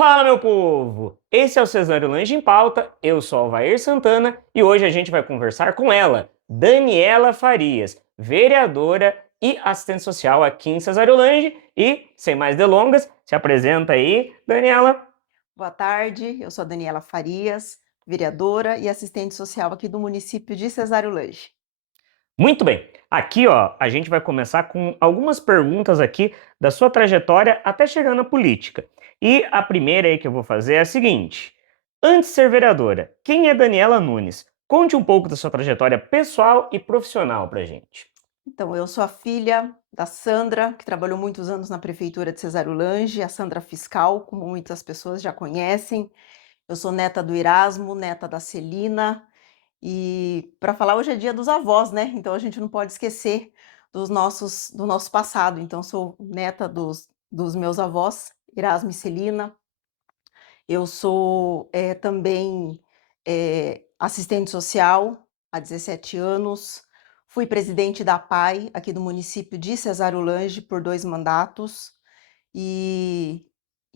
Fala, meu povo! Esse é o Cesário Lange em Pauta, eu sou Alvair Santana e hoje a gente vai conversar com ela, Daniela Farias, vereadora e assistente social aqui em Cesário Lange. E, sem mais delongas, se apresenta aí, Daniela. Boa tarde, eu sou a Daniela Farias, vereadora e assistente social aqui do município de Cesário Lange. Muito bem, aqui ó, a gente vai começar com algumas perguntas aqui da sua trajetória até chegar na política. E a primeira aí que eu vou fazer é a seguinte: antes de ser vereadora, quem é Daniela Nunes? Conte um pouco da sua trajetória pessoal e profissional pra gente. Então, eu sou a filha da Sandra, que trabalhou muitos anos na prefeitura de Cesário Lange, a Sandra Fiscal, como muitas pessoas já conhecem. Eu sou neta do Erasmo, neta da Celina, e para falar hoje é dia dos avós, né? Então a gente não pode esquecer do nosso passado. Então, sou neta dos meus avós, Erasmo e Celina. Eu sou, também, assistente social há 17 anos, fui presidente da APAE aqui do município de Cesário Lange por 2 mandatos, e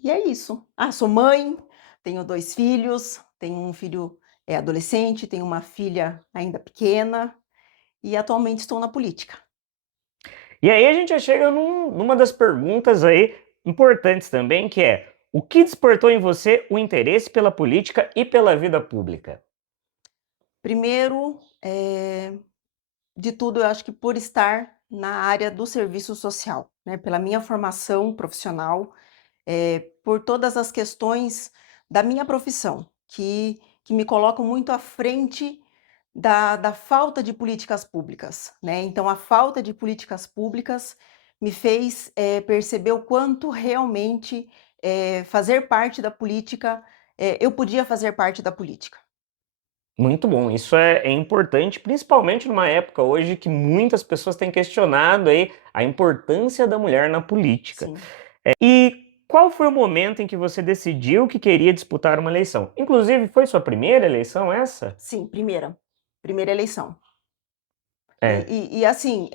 e é isso. Ah, sou mãe, tenho 2 filhos, tenho um filho, adolescente, tenho uma filha ainda pequena, e atualmente estou na política. E aí a gente já chega numa das perguntas aí importantes também, que é: o que despertou em você o interesse pela política e pela vida pública? Primeiro, de tudo, eu acho que por estar na área do serviço social, né, pela minha formação profissional, por todas as questões da minha profissão, que me colocam muito à frente da falta de políticas públicas, né. Então a falta de políticas públicas me fez, perceber o quanto realmente, fazer parte da política, eu podia fazer parte da política. Muito bom, isso é importante, principalmente numa época hoje que muitas pessoas têm questionado aí a importância da mulher na política. Sim, E qual foi o momento em que você decidiu que queria disputar uma eleição? Inclusive, foi sua primeira eleição essa? sim, primeira eleição. É. E assim,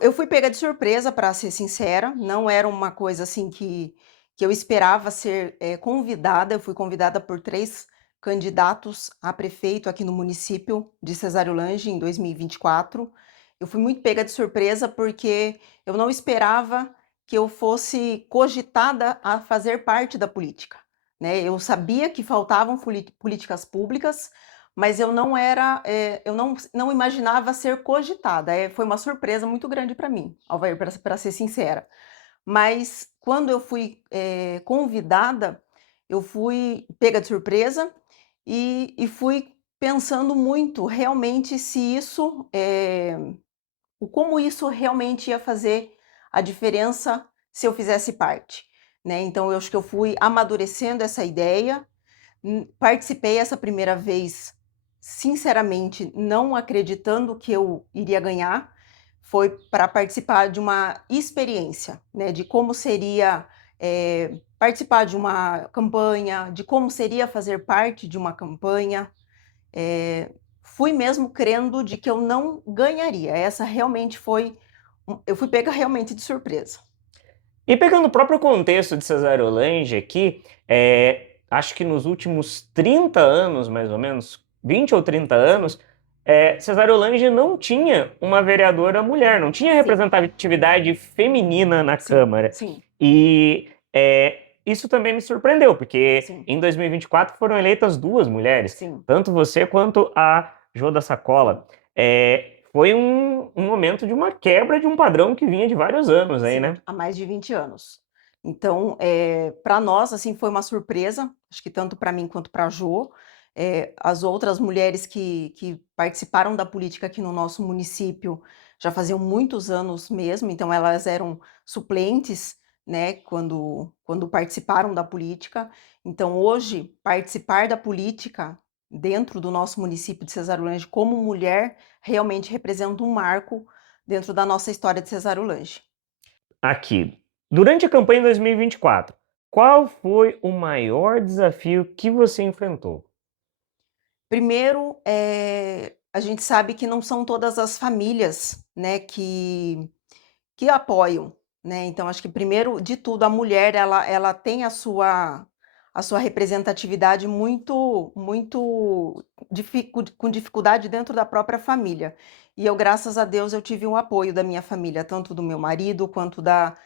eu fui pega de surpresa, para ser sincera, não era uma coisa assim que eu esperava ser, convidada. Eu fui convidada por 3 candidatos a prefeito aqui no município de Cesário Lange em 2024. Eu fui muito pega de surpresa, porque eu não esperava que eu fosse cogitada a fazer parte da política, né. Eu sabia que faltavam políticas públicas, mas eu não era, eu não imaginava ser cogitada. Foi uma surpresa muito grande para mim, Alvair, para ser sincera. Mas quando eu fui, convidada, eu fui pega de surpresa, e fui pensando muito realmente se isso, o como isso realmente ia fazer a diferença se eu fizesse parte, né. Então eu acho que eu fui amadurecendo essa ideia. Participei essa primeira vez, sinceramente, não acreditando que eu iria ganhar. Foi para participar de uma experiência, né, de como seria, participar de uma campanha, de como seria fazer parte de uma campanha. Fui mesmo crendo de que eu não ganharia. Essa realmente foi eu fui pega realmente de surpresa. E pegando o próprio contexto de Cesário Lange aqui, acho que nos últimos 30 anos, mais ou menos, 20 ou 30 Sim, anos, Cesário Lange não tinha uma vereadora mulher, não tinha sim, representatividade feminina na sim, Câmara. sim, E isso também me surpreendeu, porque sim, em 2024 foram eleitas duas mulheres, sim, tanto você quanto a Jô da sim. Sacola. Foi um momento de uma quebra de um padrão que vinha de vários anos aí, Sim, né? há mais de 20 anos. Então, para nós, assim, foi uma surpresa, acho que tanto para mim quanto pra Jo. As outras mulheres que participaram da política aqui no nosso município já faziam muitos anos mesmo, então elas eram suplentes, né, quando participaram da política. Então hoje, participar da política dentro do nosso município de Cesário Lange como mulher, realmente representa um marco dentro da nossa história de Cesário Lange. Aqui, durante a campanha de 2024, qual foi o maior desafio que você enfrentou? Primeiro, a gente sabe que não são todas as famílias, né, que apoiam, né. Então acho que primeiro de tudo a mulher ela tem a sua representatividade muito com dificuldade dentro da própria família. E eu, graças a Deus, eu tive um apoio da minha família, tanto do meu marido quanto da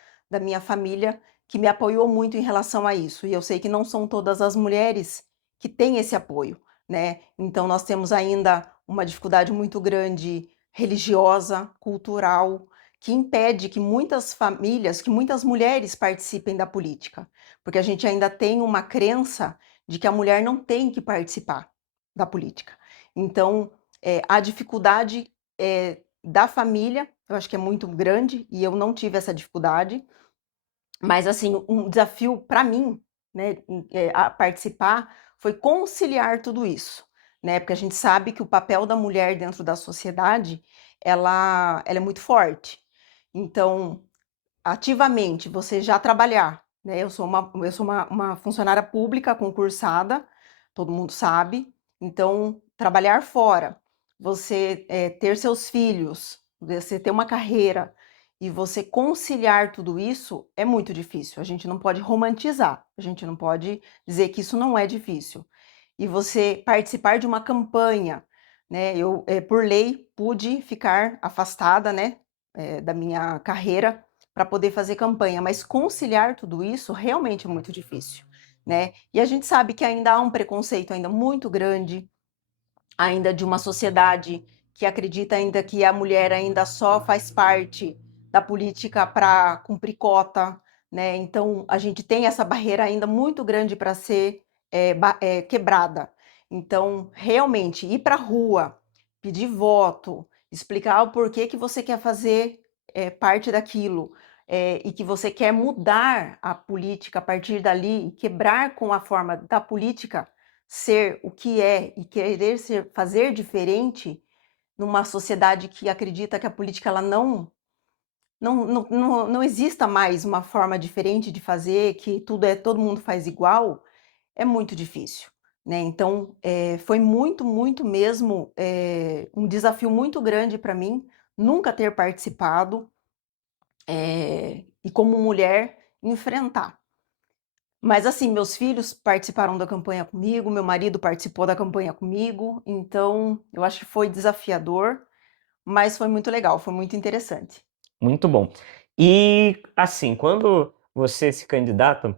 minha família, que me apoiou muito em relação a isso. E eu sei que não são todas as mulheres que têm esse apoio, né. Então nós temos ainda uma dificuldade muito grande religiosa, cultural, que impede que muitas famílias, que muitas mulheres participem da política, porque a gente ainda tem uma crença de que a mulher não tem que participar da política. Então, a dificuldade, da família, eu acho que é muito grande e eu não tive essa dificuldade, mas assim, um desafio para mim, né, a participar, foi conciliar tudo isso, né, porque a gente sabe que o papel da mulher dentro da sociedade, ela é muito forte. Então, ativamente você já trabalhar, né, eu sou uma funcionária pública concursada, todo mundo sabe, então trabalhar fora, você, ter seus filhos, você ter uma carreira e você conciliar tudo isso é muito difícil, a gente não pode romantizar, a gente não pode dizer que isso não é difícil. E você participar de uma campanha, né, eu, por lei, pude ficar afastada, né, da minha carreira para poder fazer campanha, mas conciliar tudo isso realmente é muito difícil, né. E a gente sabe que ainda há um preconceito ainda muito grande, ainda de uma sociedade que acredita ainda que a mulher ainda só faz parte da política para cumprir cota, né, então a gente tem essa barreira ainda muito grande para ser, quebrada. Então, realmente ir para a rua, pedir voto, explicar o porquê que você quer fazer, parte daquilo, e que você quer mudar a política a partir dali e quebrar com a forma da política, ser o que é e querer fazer diferente numa sociedade que acredita que a política ela não exista mais uma forma diferente de fazer, que todo mundo faz igual, é muito difícil, né. Então, foi muito, muito mesmo, um desafio muito grande para mim, nunca ter participado, e como mulher enfrentar. Mas assim, meus filhos participaram da campanha comigo, meu marido participou da campanha comigo, então eu acho que foi desafiador, mas foi muito legal, foi muito interessante. Muito bom. E, assim, quando você se candidata,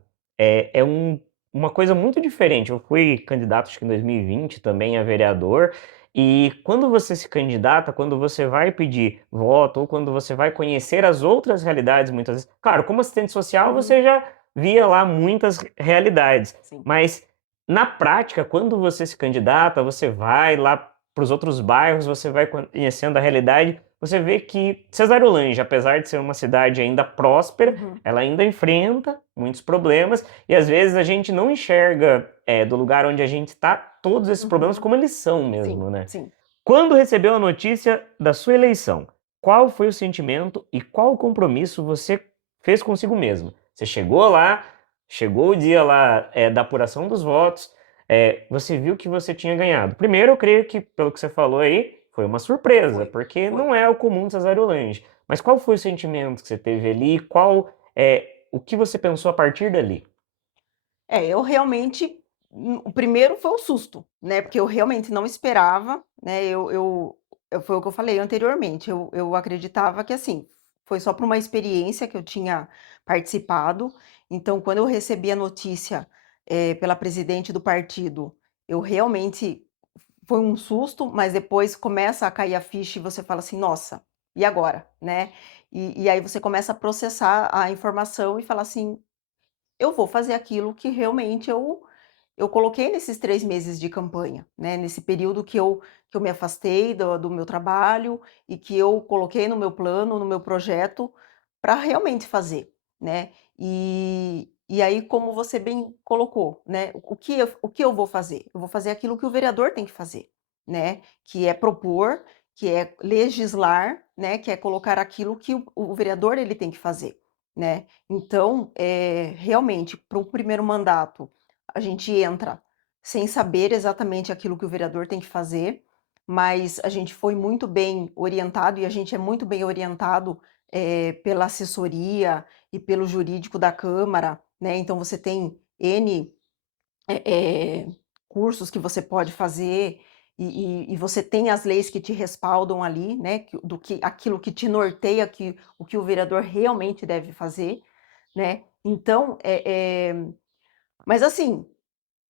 uma coisa muito diferente. Eu fui candidato, acho que em 2020 também a vereador, e quando você se candidata, quando você vai pedir voto ou quando você vai conhecer as outras realidades, muitas vezes, claro, como assistente social Uhum, você já via lá muitas realidades, sim. mas na prática, quando você se candidata, você vai lá para os outros bairros, você vai conhecendo a realidade, você vê que Cesarolange, apesar de ser uma cidade ainda próspera, Uhum, ela ainda enfrenta muitos problemas e às vezes a gente não enxerga, do lugar onde a gente está, todos esses problemas uhum. como eles são Sim, mesmo, né. sim. Quando recebeu a notícia da sua eleição, qual foi o sentimento e qual compromisso você fez consigo mesmo? Você chegou lá, chegou o dia lá, da apuração dos votos, você viu que você tinha ganhado. Primeiro, eu creio que, pelo que você falou aí, foi uma surpresa, Foi, porque foi. não é o comum de Cesarolange. Mas qual foi o sentimento que você teve ali? O que você pensou a partir dali? Eu realmente o primeiro foi o susto, né, porque eu realmente não esperava, né, foi o que eu falei anteriormente, eu acreditava que, assim, foi só para uma experiência que eu tinha participado, então quando eu recebi a notícia, pela presidente do partido, eu realmente foi um susto, mas depois começa a cair a ficha e você fala assim: "Nossa, e agora?", né. E aí você começa a processar a informação e falar assim: eu vou fazer aquilo que realmente eu coloquei nesses 3 meses de campanha, né, nesse período que eu me afastei do meu trabalho e que eu coloquei no meu plano, no meu projeto, para realmente fazer, né. E aí, como você bem colocou, né, o que eu vou fazer? Eu vou fazer aquilo que o vereador tem que fazer, né, que é propor, que é legislar, né, que é colocar aquilo que o vereador ele tem que fazer, né. Então, realmente, para o primeiro mandato, a gente entra sem saber exatamente aquilo que o vereador tem que fazer, mas a gente foi muito bem orientado e a gente é muito bem orientado pela assessoria e pelo jurídico da Câmara, né? Então você tem N cursos que você pode fazer e você tem as leis que te respaldam ali, né? Do que aquilo que te norteia, o que o vereador realmente deve fazer, né? Então, mas assim,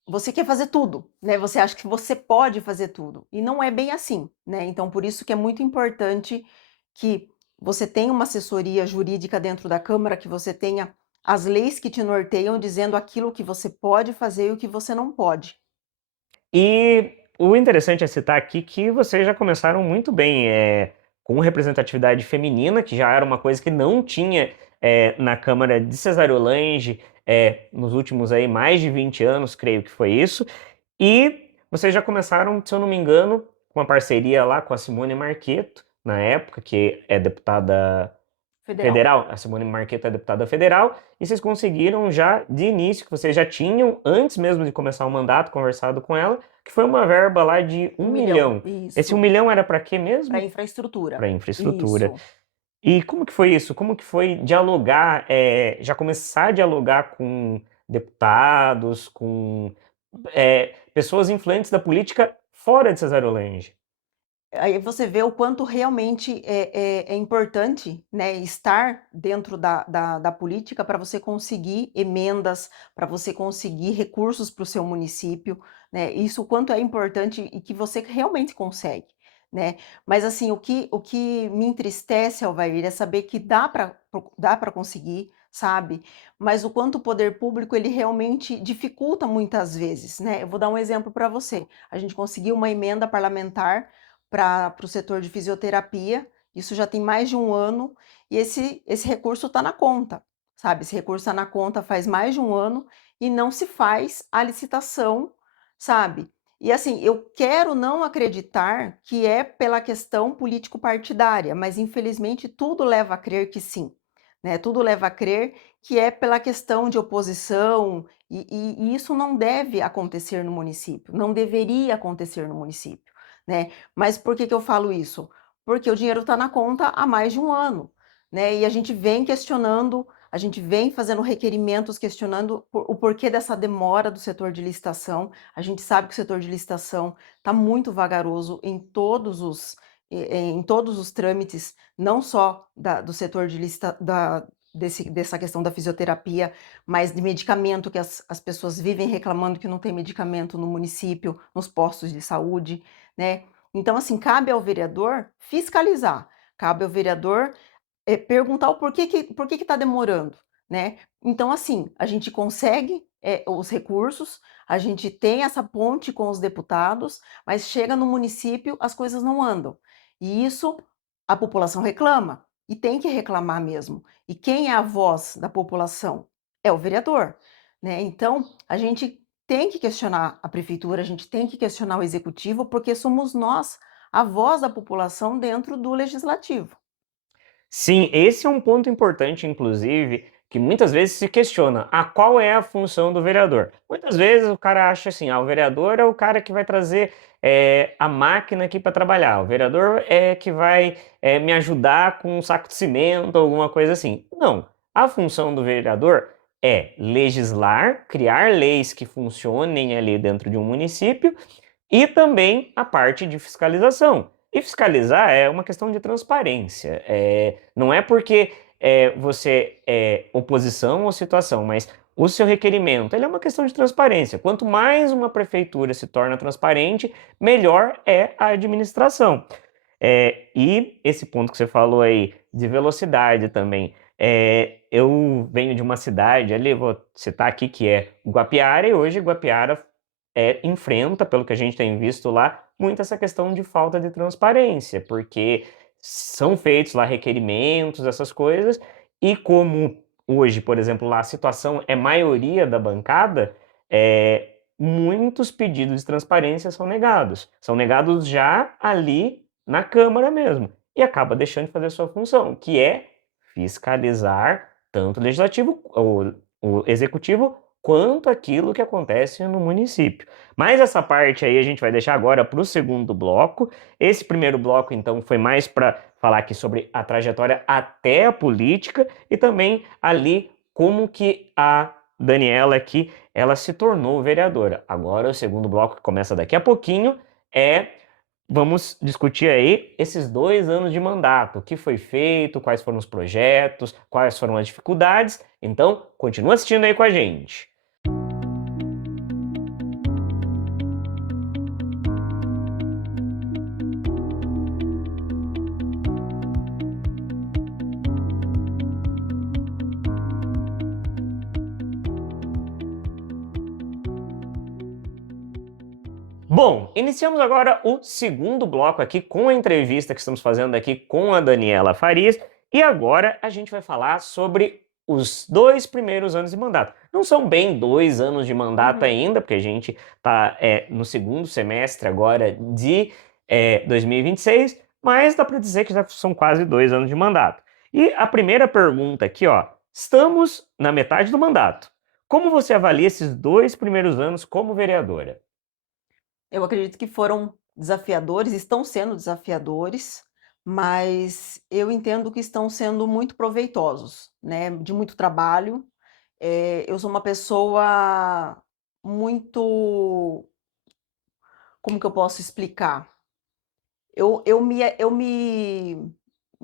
você quer fazer tudo, né? Você acha que você pode fazer tudo. E não é bem assim, né? Então, por isso que é muito importante que você tenha uma assessoria jurídica dentro da Câmara, que você tenha as leis que te norteiam dizendo aquilo que você pode fazer e o que você não pode. E o interessante é citar aqui que vocês já começaram muito bem, com representatividade feminina, que já era uma coisa que não tinha na Câmara de Cesareolange nos últimos aí mais de 20 anos, creio que foi isso. E vocês já começaram, se eu não me engano, com uma parceria lá com a Simone Marqueto, na época, que é deputada Federal. federal, a Simone Marqueta é deputada federal, e vocês conseguiram já de início, que vocês já tinham, antes mesmo de começar o mandato, conversado com ela, que foi uma verba lá de 1 milhão. Esse 1 milhão era para quê Para mesmo? infraestrutura. Para infraestrutura. Isso. E como que foi isso? Como que foi dialogar, já começar a dialogar com deputados, com pessoas influentes da política fora de Cesarelange? Aí você vê o quanto realmente é importante, né, estar dentro da política para você conseguir emendas, para você conseguir recursos para o seu município, né? Isso o quanto é importante e que você realmente consegue, né? Mas assim, o que me entristece, Alvair, é saber que dá para conseguir, sabe? Mas o quanto o poder público ele realmente dificulta muitas vezes, né? Eu vou dar um exemplo para você. A gente conseguiu uma emenda parlamentar para o setor de fisioterapia, isso já tem mais de 1 ano, e esse recurso está na conta, sabe? Esse recurso está na conta faz mais de 1 ano e não se faz a licitação, sabe? E assim, eu quero não acreditar que é pela questão político-partidária, mas infelizmente tudo leva a crer que sim, né? Tudo leva a crer que é pela questão de oposição, e isso não deve acontecer no município, não deveria acontecer no município, né? Mas por que que eu falo isso? Porque o dinheiro está na conta há mais de 1 ano, né? E a gente vem questionando, a gente vem fazendo requerimentos questionando o porquê dessa demora do setor de licitação. A gente sabe que o setor de licitação está muito vagaroso em todos os trâmites, não só do setor de dessa questão da fisioterapia, mas de medicamento, que as pessoas vivem reclamando que não tem medicamento no município, nos postos de saúde, né? Então, assim, cabe ao vereador fiscalizar, cabe ao vereador perguntar o por que está demorando, né? Então, assim, a gente consegue os recursos, a gente tem essa ponte com os deputados, mas chega no município, as coisas não andam. E isso a população reclama, e tem que reclamar mesmo. E quem é a voz da população? É o vereador, né? Então, a gente tem que questionar a prefeitura, a gente tem que questionar o executivo, porque somos nós a voz da população dentro do legislativo. Sim, esse é um ponto importante, inclusive, que muitas vezes se questiona: qual é a função do vereador? Muitas vezes o cara acha assim: o vereador é o cara que vai trazer a máquina aqui para trabalhar, o vereador é que vai me ajudar com um saco de cimento, alguma coisa assim. Não, a função do vereador é legislar, criar leis que funcionem ali dentro de um município e também a parte de fiscalização. E fiscalizar é uma questão de transparência. Não é porque você é oposição ou situação, mas o seu requerimento ele é uma questão de transparência. Quanto mais uma prefeitura se torna transparente, melhor é a administração. E esse ponto que você falou aí de velocidade também. Eu venho de uma cidade ali, vou citar aqui, que é Guapiara, e hoje Guapiara enfrenta, pelo que a gente tem visto lá, muito essa questão de falta de transparência, porque são feitos lá requerimentos, essas coisas, e como hoje, por exemplo, lá a situação é maioria da bancada, muitos pedidos de transparência são negados. São negados já ali na Câmara mesmo. E acaba deixando de fazer a sua função, que é fiscalizar tanto o legislativo, o executivo, quanto aquilo que acontece no município. Mas essa parte aí a gente vai deixar agora para o segundo bloco. Esse primeiro bloco, então, foi mais para falar aqui sobre a trajetória até a política e também ali como que a Daniela aqui, ela se tornou vereadora. Agora, o segundo bloco, que começa daqui a pouquinho, vamos discutir aí esses 2 anos de mandato, o que foi feito, quais foram os projetos, quais foram as dificuldades. Então, continua assistindo aí com a gente. Bom, iniciamos agora o segundo bloco aqui com a entrevista que estamos fazendo aqui com a Daniela Farias e agora a gente vai falar sobre os 2 primeiros anos de mandato. Não são bem 2 anos de mandato ainda, porque a gente está no segundo semestre agora de 2026, mas dá para dizer que já são quase 2 anos de mandato. E a primeira pergunta aqui, ó, estamos na metade do mandato. Como você avalia esses 2 primeiros anos como vereadora? Eu acredito que foram desafiadores, estão sendo desafiadores, mas eu entendo que estão sendo muito proveitosos, né, de muito trabalho. Eu sou uma pessoa muito, como que eu posso explicar? Eu me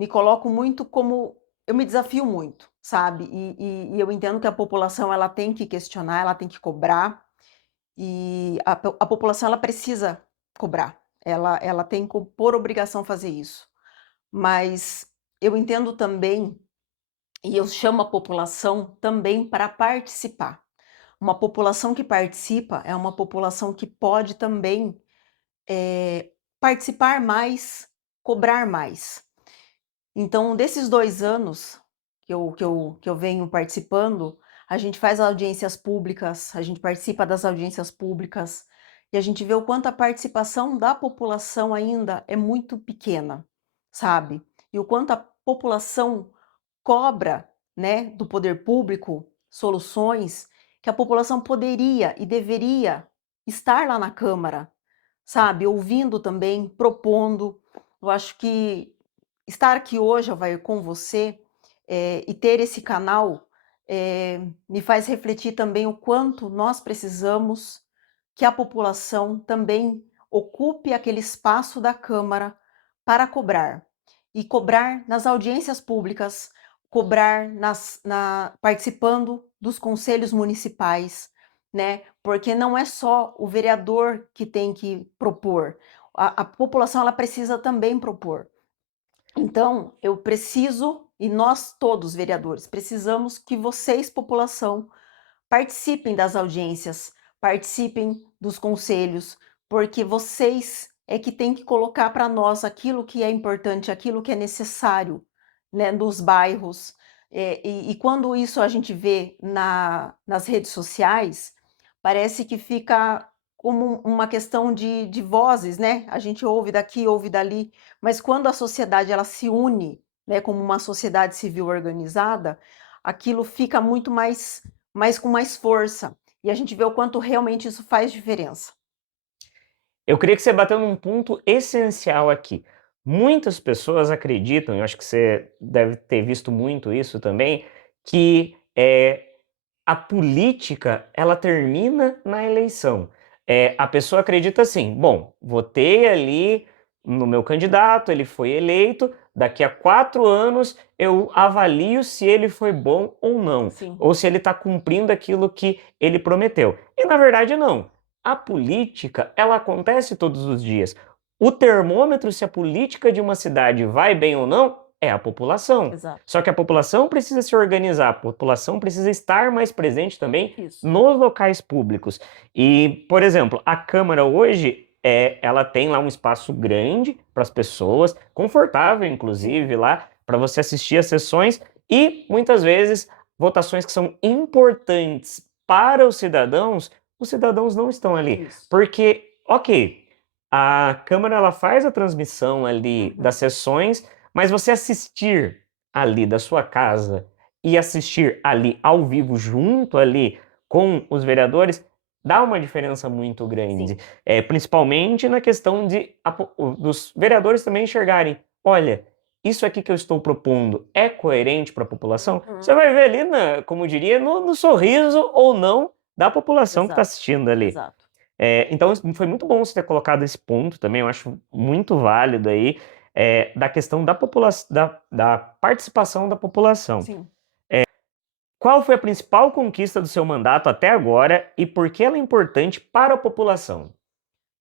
coloco muito como eu me desafio muito, sabe, e eu entendo que a população ela tem que questionar, ela tem que cobrar, e a população ela precisa cobrar, ela tem por obrigação fazer isso. Mas eu entendo também, e eu chamo a população também para participar. Uma população que participa é uma população que pode também, participar mais, cobrar mais. Então, desses 2 anos que eu venho participando, a gente faz audiências públicas, a gente participa das audiências públicas, e a gente vê o quanto a participação da população ainda é muito pequena, sabe. E o quanto a população cobra, né, do poder público soluções que a população poderia e deveria estar lá na Câmara, sabe, ouvindo também, propondo. Eu acho que estar aqui hoje, Alvair, com você, e ter esse canal, me faz refletir também o quanto nós precisamos que a população também ocupe aquele espaço da Câmara para cobrar. E cobrar nas audiências públicas, cobrar participando dos conselhos municipais, né? Porque não é só o vereador que tem que propor, a população ela precisa também propor. Então, eu preciso, e nós todos, vereadores, precisamos que vocês, população, participem das audiências, participem dos conselhos, porque vocês é que têm que colocar para nós aquilo que é importante, aquilo que é necessário, né, nos bairros. E quando isso a gente vê nas redes sociais, parece que fica como uma questão de vozes, né? A gente ouve daqui, ouve dali, mas quando a sociedade ela se une, né, como uma sociedade civil organizada, aquilo fica muito mais com mais força. E a gente vê o quanto realmente isso faz diferença. Eu queria que você bateu num ponto essencial aqui. Muitas pessoas acreditam, eu acho que você deve ter visto muito isso também, que a política ela termina na eleição. A pessoa acredita assim: bom, votei ali no meu candidato, ele foi eleito, daqui a 4 anos eu avalio se ele foi bom ou não, Sim. ou se ele está cumprindo aquilo que ele prometeu. E na verdade não. A política ela acontece todos os dias. O termômetro se a política de uma cidade vai bem ou não é a população. Exato. Só que a população precisa se organizar, a população precisa estar mais presente também Isso. nos locais públicos. E, por exemplo, a Câmara hoje ela tem lá um espaço grande para as pessoas, confortável inclusive lá para você assistir às sessões e muitas vezes votações que são importantes para os cidadãos não estão ali, Isso. porque, ok, a Câmara ela faz a transmissão ali das sessões, mas você assistir ali da sua casa e assistir ali ao vivo junto ali com os vereadores, dá uma diferença muito grande. Sim. Principalmente na questão dos vereadores também enxergarem, olha, isso aqui que eu estou propondo é coerente para a população? Você Uhum. vai ver ali, como diria, no sorriso ou não da população que está Exato, assistindo ali. exato. Então, foi muito bom você ter colocado esse ponto também, eu acho muito válido aí, da questão da população, da participação da população. Sim. Qual foi a principal conquista do seu mandato até agora e por que ela é importante para a população?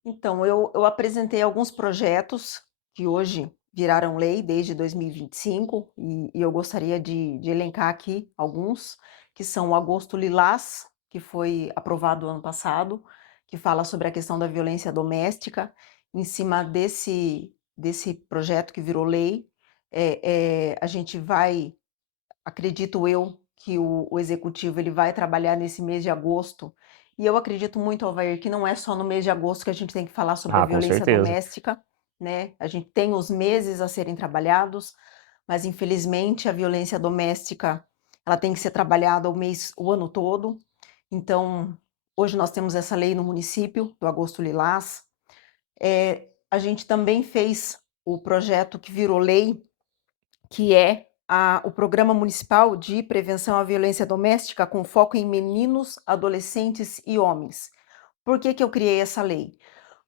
Então, eu apresentei alguns projetos que hoje viraram lei desde 2025 e eu gostaria de elencar aqui alguns, que são o Agosto Lilás, que foi aprovado ano passado, que fala sobre a questão da violência doméstica. Em cima desse projeto que virou lei, a gente vai, acredito eu, que o executivo ele vai trabalhar nesse mês de agosto. E eu acredito muito, Alvair, que não é só no mês de agosto que a gente tem que falar sobre a Ah, com violência certeza. doméstica, né? A gente tem os meses a serem trabalhados, mas infelizmente a violência doméstica ela tem que ser trabalhada o ano todo. Então, hoje nós temos essa lei no município do Agosto Lilás. A gente também fez o projeto que virou lei, que é o Programa Municipal de Prevenção à Violência Doméstica com foco em meninos, adolescentes e homens. Por que eu criei essa lei?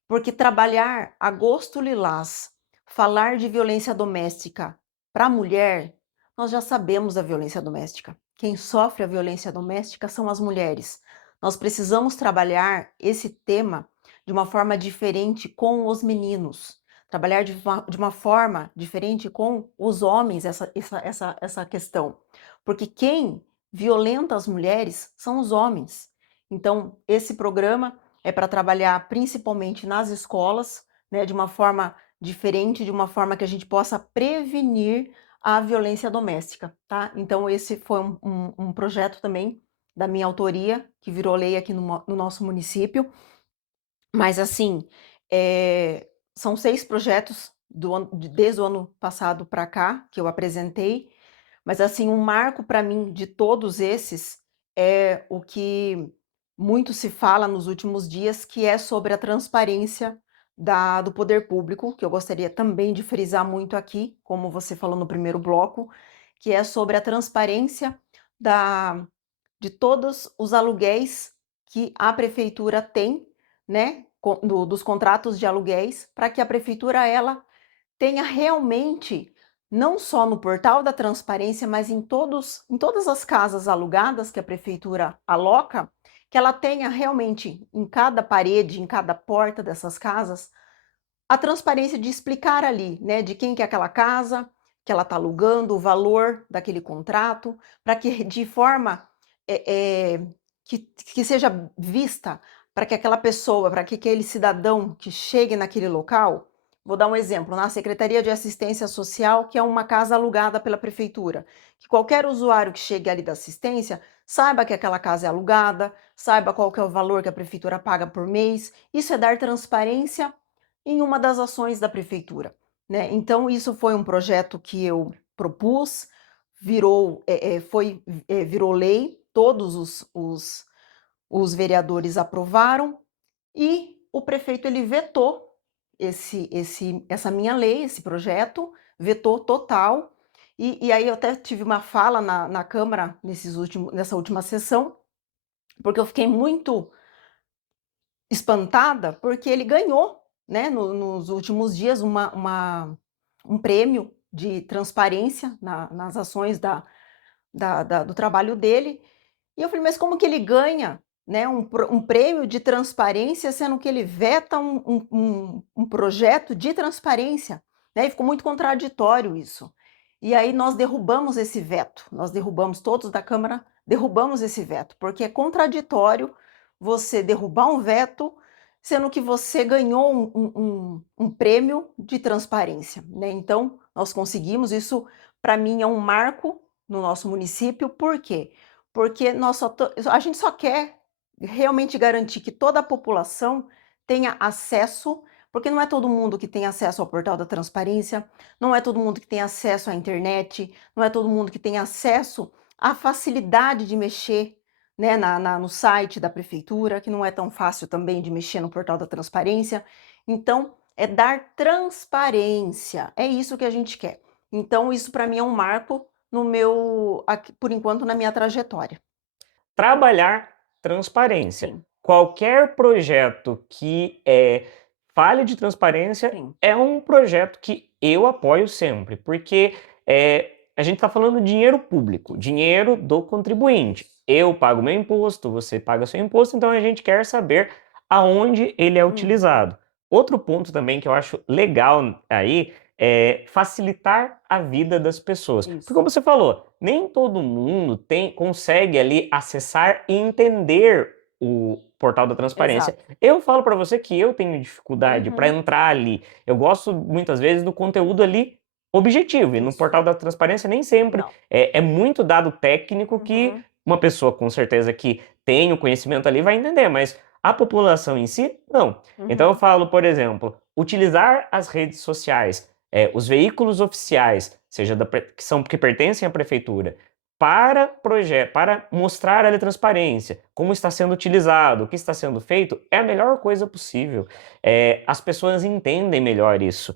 Porque trabalhar agosto lilás, falar de violência doméstica para a mulher, nós já sabemos da violência doméstica. Quem sofre a violência doméstica são as mulheres. Nós precisamos trabalhar esse tema de uma forma diferente com os meninos, trabalhar de uma forma diferente com os homens essa questão. Porque quem violenta as mulheres são os homens. Então, esse programa é para trabalhar principalmente nas escolas, né, de uma forma diferente, de uma forma que a gente possa prevenir a violência doméstica, tá? Então, esse foi um projeto também da minha autoria, que virou lei aqui no nosso município. Mas, assim, são 6 projetos desde o ano passado para cá, que eu apresentei, mas, assim, um marco para mim de todos esses é o que muito se fala nos últimos dias, que é sobre a transparência do poder público, que eu gostaria também de frisar muito aqui, como você falou no primeiro bloco, que é sobre a transparência da de todos os aluguéis que a prefeitura tem, né, dos contratos de aluguéis, para que a prefeitura ela tenha realmente, não só no portal da transparência, mas em todas as casas alugadas que a prefeitura aloca, que ela tenha realmente em cada parede, em cada porta dessas casas, a transparência de explicar ali, né, de quem que é aquela casa, que ela está alugando, o valor daquele contrato, para que de forma que seja vista, para que aquela pessoa, para que aquele cidadão que chegue naquele local, vou dar um exemplo, na Secretaria de Assistência Social, que é uma casa alugada pela prefeitura, que qualquer usuário que chegue ali da assistência saiba que aquela casa é alugada, saiba qual que é o valor que a prefeitura paga por mês. Isso é dar transparência em uma das ações da prefeitura, né? Então isso foi um projeto que eu propus, virou lei, todos os vereadores aprovaram e o prefeito ele vetou essa minha lei, esse projeto, vetou total. E aí eu até tive uma fala na Câmara nessa última sessão, porque eu fiquei muito espantada, porque ele ganhou, né, nos últimos dias um prêmio de transparência nas ações do trabalho dele. E eu falei, mas como que ele ganha, né, um prêmio de transparência, sendo que ele veta um projeto de transparência, né? E ficou muito contraditório isso. E aí nós derrubamos esse veto, nós derrubamos, todos da Câmara, derrubamos esse veto, porque é contraditório você derrubar um veto, sendo que você ganhou um prêmio de transparência, né? Então, nós conseguimos, isso para mim é um marco no nosso município, por quê? Porque a gente só quer realmente garantir que toda a população tenha acesso, porque não é todo mundo que tem acesso ao portal da transparência, não é todo mundo que tem acesso à internet, não é todo mundo que tem acesso à facilidade de mexer, né, no site da prefeitura, que não é tão fácil também de mexer no portal da transparência. Então, é dar transparência, é isso que a gente quer. Então, isso para mim é um marco no meu, aqui, por enquanto, na minha trajetória. Trabalhar transparência. Sim, Qualquer projeto que fale de transparência sim. é um projeto que eu apoio sempre, porque a gente está falando de dinheiro público, dinheiro do contribuinte. Eu pago meu imposto, você paga seu imposto, então a gente quer saber aonde ele é Uhum. utilizado. Outro ponto também que eu acho legal aí é facilitar a vida das pessoas. Porque Isso. como você falou, nem todo mundo consegue ali acessar e entender o portal da transparência. Exato. Eu falo para você que eu tenho dificuldade para Uhum. entrar ali. Eu gosto muitas vezes do conteúdo ali objetivo, e no Isso. portal da transparência nem sempre Não. é muito dado técnico que Uhum. uma pessoa com certeza que tem o conhecimento ali vai entender, mas a população em si, não. Então eu Uhum. falo, por exemplo, utilizar as redes sociais, os veículos oficiais, seja que pertencem à prefeitura, para mostrar a transparência, como está sendo utilizado, o que está sendo feito, é a melhor coisa possível. As pessoas entendem melhor isso.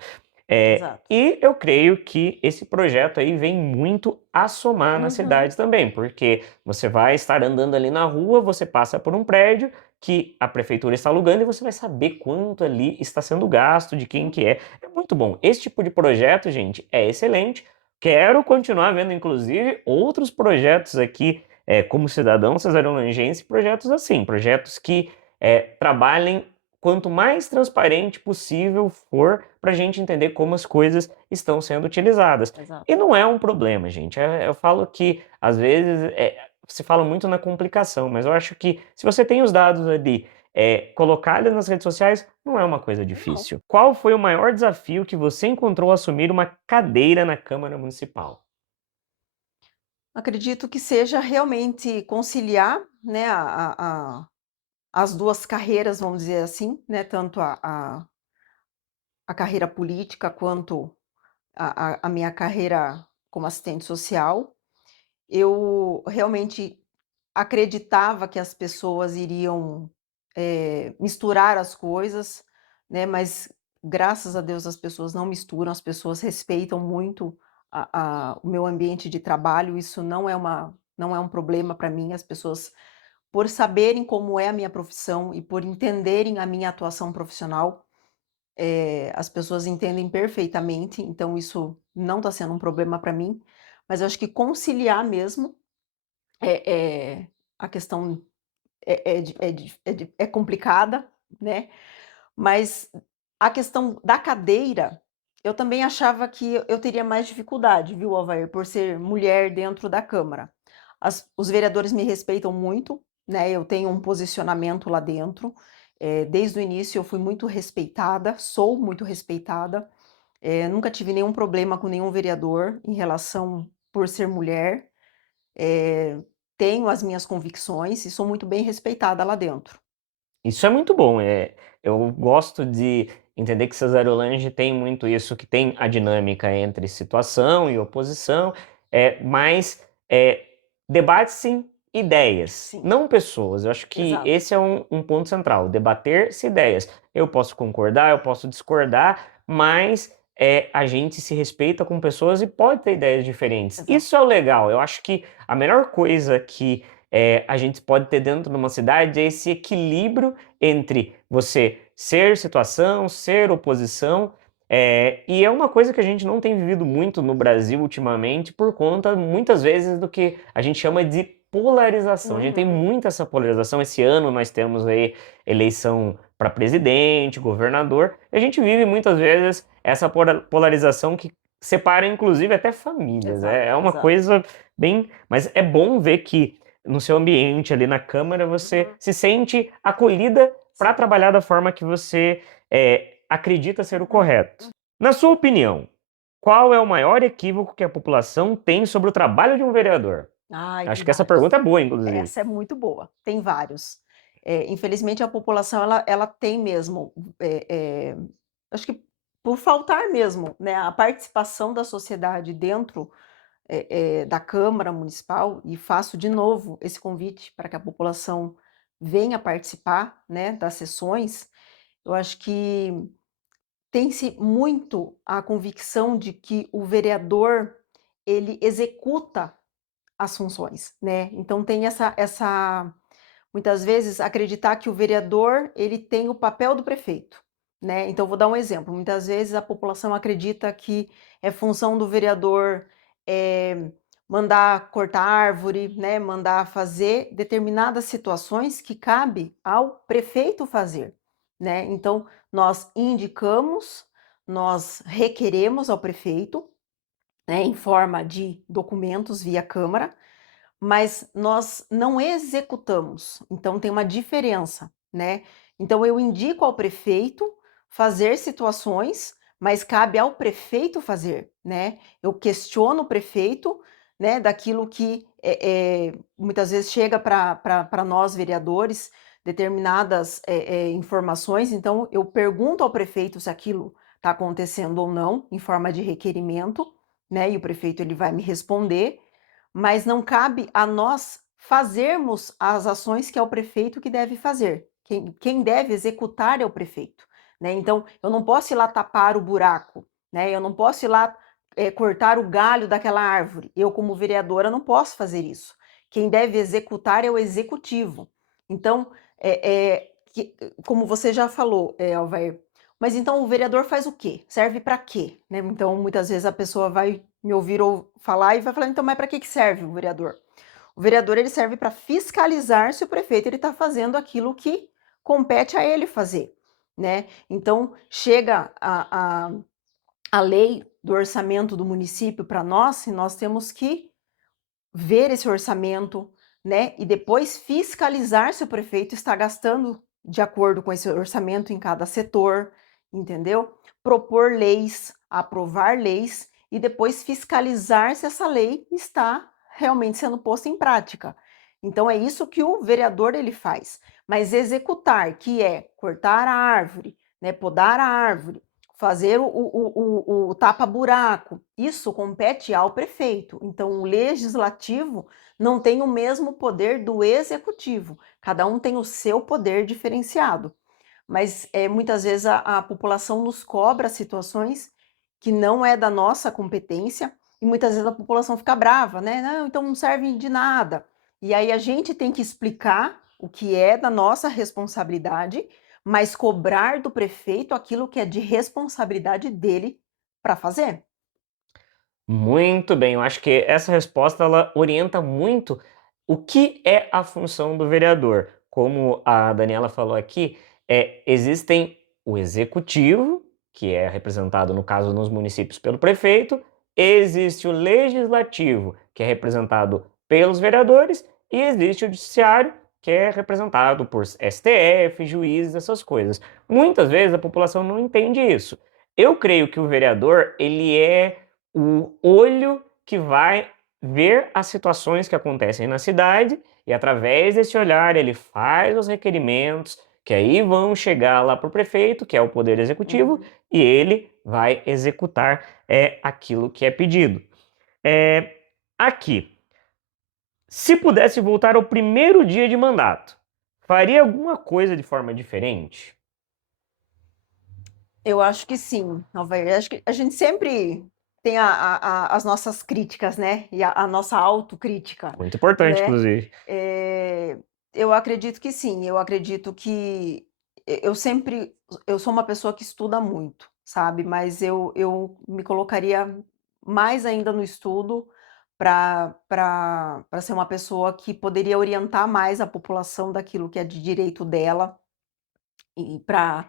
Exato. E eu creio que esse projeto aí vem muito a somar na Uhum. cidade também, porque você vai estar andando ali na rua, você passa por um prédio que a prefeitura está alugando e você vai saber quanto ali está sendo gasto, de quem Hum. que é. É muito bom. Esse tipo de projeto, gente, é excelente. Quero continuar vendo, inclusive, outros projetos aqui, como cidadão cesarolangense, projetos assim, projetos que trabalhem quanto mais transparente possível for para a gente entender como as coisas estão sendo utilizadas. E Exato. não é um problema, gente. Eu falo que, às vezes, se fala muito na complicação, mas eu acho que se você tem os dados ali, colocar eles nas redes sociais não é uma coisa Não. difícil. Qual foi o maior desafio que você encontrou ao assumir uma cadeira na Câmara Municipal? Acredito que seja realmente conciliar, né, as 2 carreiras, vamos dizer assim, né, tanto a carreira política quanto a minha carreira como assistente social. Eu realmente acreditava que as pessoas iriam, misturar as coisas, né, mas graças a Deus as pessoas não misturam, as pessoas respeitam muito o meu ambiente de trabalho, isso não é um problema para mim, as pessoas, por saberem como é a minha profissão e por entenderem a minha atuação profissional, as pessoas entendem perfeitamente, então isso não está sendo um problema para mim, mas eu acho que conciliar mesmo, a questão é complicada, né, mas a questão da cadeira, eu também achava que eu teria mais dificuldade, viu, Alvair, por ser mulher dentro da Câmara. Os vereadores me respeitam muito, né, eu tenho um posicionamento lá dentro, desde o início eu fui muito respeitada, sou muito respeitada, nunca tive nenhum problema com nenhum vereador em relação por ser mulher, eh, tenho as minhas convicções e sou muito bem respeitada lá dentro. Isso é muito bom. Eu gosto de entender que Cesarolange tem muito isso, que tem a dinâmica entre situação e oposição, mas debate-se ideias, Sim, não pessoas. Eu acho que exato. esse é um ponto central, debater-se ideias. Eu posso concordar, eu posso discordar, mas a gente se respeita com pessoas e pode ter ideias diferentes. Exato. Isso é o legal. Eu acho que a melhor coisa que a gente pode ter dentro de uma cidade é esse equilíbrio entre você ser situação, ser oposição, e é uma coisa que a gente não tem vivido muito no Brasil ultimamente por conta, muitas vezes, do que a gente chama de polarização. A gente tem Uhum. muita essa polarização. Esse ano nós temos aí eleição para presidente, governador, e a gente vive muitas vezes essa polarização que separa, inclusive, até famílias. É, Exato, é uma exato. coisa bem. Mas é bom ver que no seu ambiente ali na Câmara, você Uhum. se sente acolhida para Sim. trabalhar da forma que você acredita ser o Uhum. correto. Na sua opinião, qual é o maior equívoco que a população tem sobre o trabalho de um vereador? Ai, Acho tem que essa vários. pergunta é boa, inclusive. Essa é muito boa, tem vários. Infelizmente a população ela tem mesmo, acho que por faltar mesmo, né, a participação da sociedade dentro, da Câmara Municipal, e faço de novo esse convite para que a população venha participar, né, das sessões. Eu acho que tem-se muito a convicção de que o vereador, ele executa as funções, né, então tem essa muitas vezes acreditar que o vereador, ele tem o papel do prefeito, né. Então vou dar um exemplo, muitas vezes a população acredita que é função do vereador, mandar cortar árvore, né, mandar fazer determinadas situações que cabe ao prefeito fazer, né. Então nós indicamos, nós requeremos ao prefeito, né, em forma de documentos via Câmara, mas nós não executamos, então tem uma diferença, né. Então eu indico ao prefeito fazer situações, mas cabe ao prefeito fazer, né. Eu questiono o prefeito, né, daquilo que, muitas vezes chega para nós vereadores, determinadas, informações, então eu pergunto ao prefeito se aquilo está acontecendo ou não, em forma de requerimento, né, e o prefeito ele vai me responder, mas não cabe a nós fazermos as ações que é o prefeito que deve fazer. Quem deve executar é o prefeito, né. Então, eu não posso ir lá tapar o buraco, né, eu não posso ir lá, cortar o galho daquela árvore. Eu, como vereadora, não posso fazer isso. Quem deve executar é o executivo. Então, como você já falou, Alvair, mas então o vereador faz o quê? Serve para quê? Né, então muitas vezes a pessoa vai me ouvir ou falar e vai falar: "Então, mas para que serve o vereador?". O vereador ele serve para fiscalizar se o prefeito ele está fazendo aquilo que compete a ele fazer, né. Então chega a lei do orçamento do município para nós e nós temos que ver esse orçamento, né, e depois fiscalizar se o prefeito está gastando de acordo com esse orçamento em cada setor, entendeu? Propor leis, aprovar leis e depois fiscalizar se essa lei está realmente sendo posta em prática. Então é isso que o vereador ele faz, mas executar, que é cortar a árvore, né, podar a árvore, fazer o tapa-buraco, isso compete ao prefeito. Então, o legislativo não tem o mesmo poder do executivo, cada um tem o seu poder diferenciado. Mas muitas vezes a população nos cobra situações que não é da nossa competência e muitas vezes a população fica brava, né? Não, então não serve de nada. E aí a gente tem que explicar o que é da nossa responsabilidade, mas cobrar do prefeito aquilo que é de responsabilidade dele para fazer. Muito bem, eu acho que essa resposta ela orienta muito o que é a função do vereador. Como a Daniela falou aqui, existem o executivo, que é representado, no caso, nos municípios pelo prefeito, existe o legislativo, que é representado pelos vereadores, e existe o judiciário, que é representado por STF, juízes, essas coisas. Muitas vezes a população não entende isso. Eu creio que o vereador, ele é o olho que vai ver as situações que acontecem na cidade e através desse olhar ele faz os requerimentos que aí vão chegar lá para o prefeito, que é o poder executivo, Uhum. e ele vai executar aquilo que é pedido. É, aqui, se pudesse voltar ao primeiro dia de mandato, faria alguma coisa de forma diferente? Eu acho que sim, Alvair. Acho que a gente sempre tem as nossas críticas, né? E a nossa autocrítica, Muito importante, né? inclusive. Eu acredito que sim. Eu acredito que eu sou uma pessoa que estuda muito, sabe? Mas eu me colocaria mais ainda no estudo para ser uma pessoa que poderia orientar mais a população daquilo que é de direito dela e para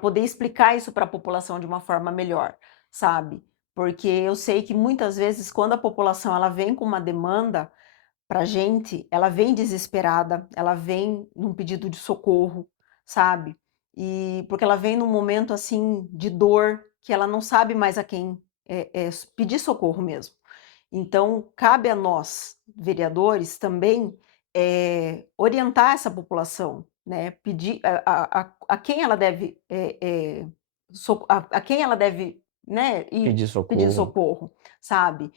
poder explicar isso para a população de uma forma melhor, sabe. Porque eu sei que muitas vezes quando a população ela vem com uma demanda pra gente, ela vem desesperada, ela vem num pedido de socorro, sabe. E porque ela vem num momento, assim, de dor, que ela não sabe mais a quem, pedir socorro mesmo. Então, cabe a nós, vereadores, também, orientar essa população, né, pedir a quem ela deve, a quem ela deve, né, ir Pedir pedir socorro. socorro, sabe.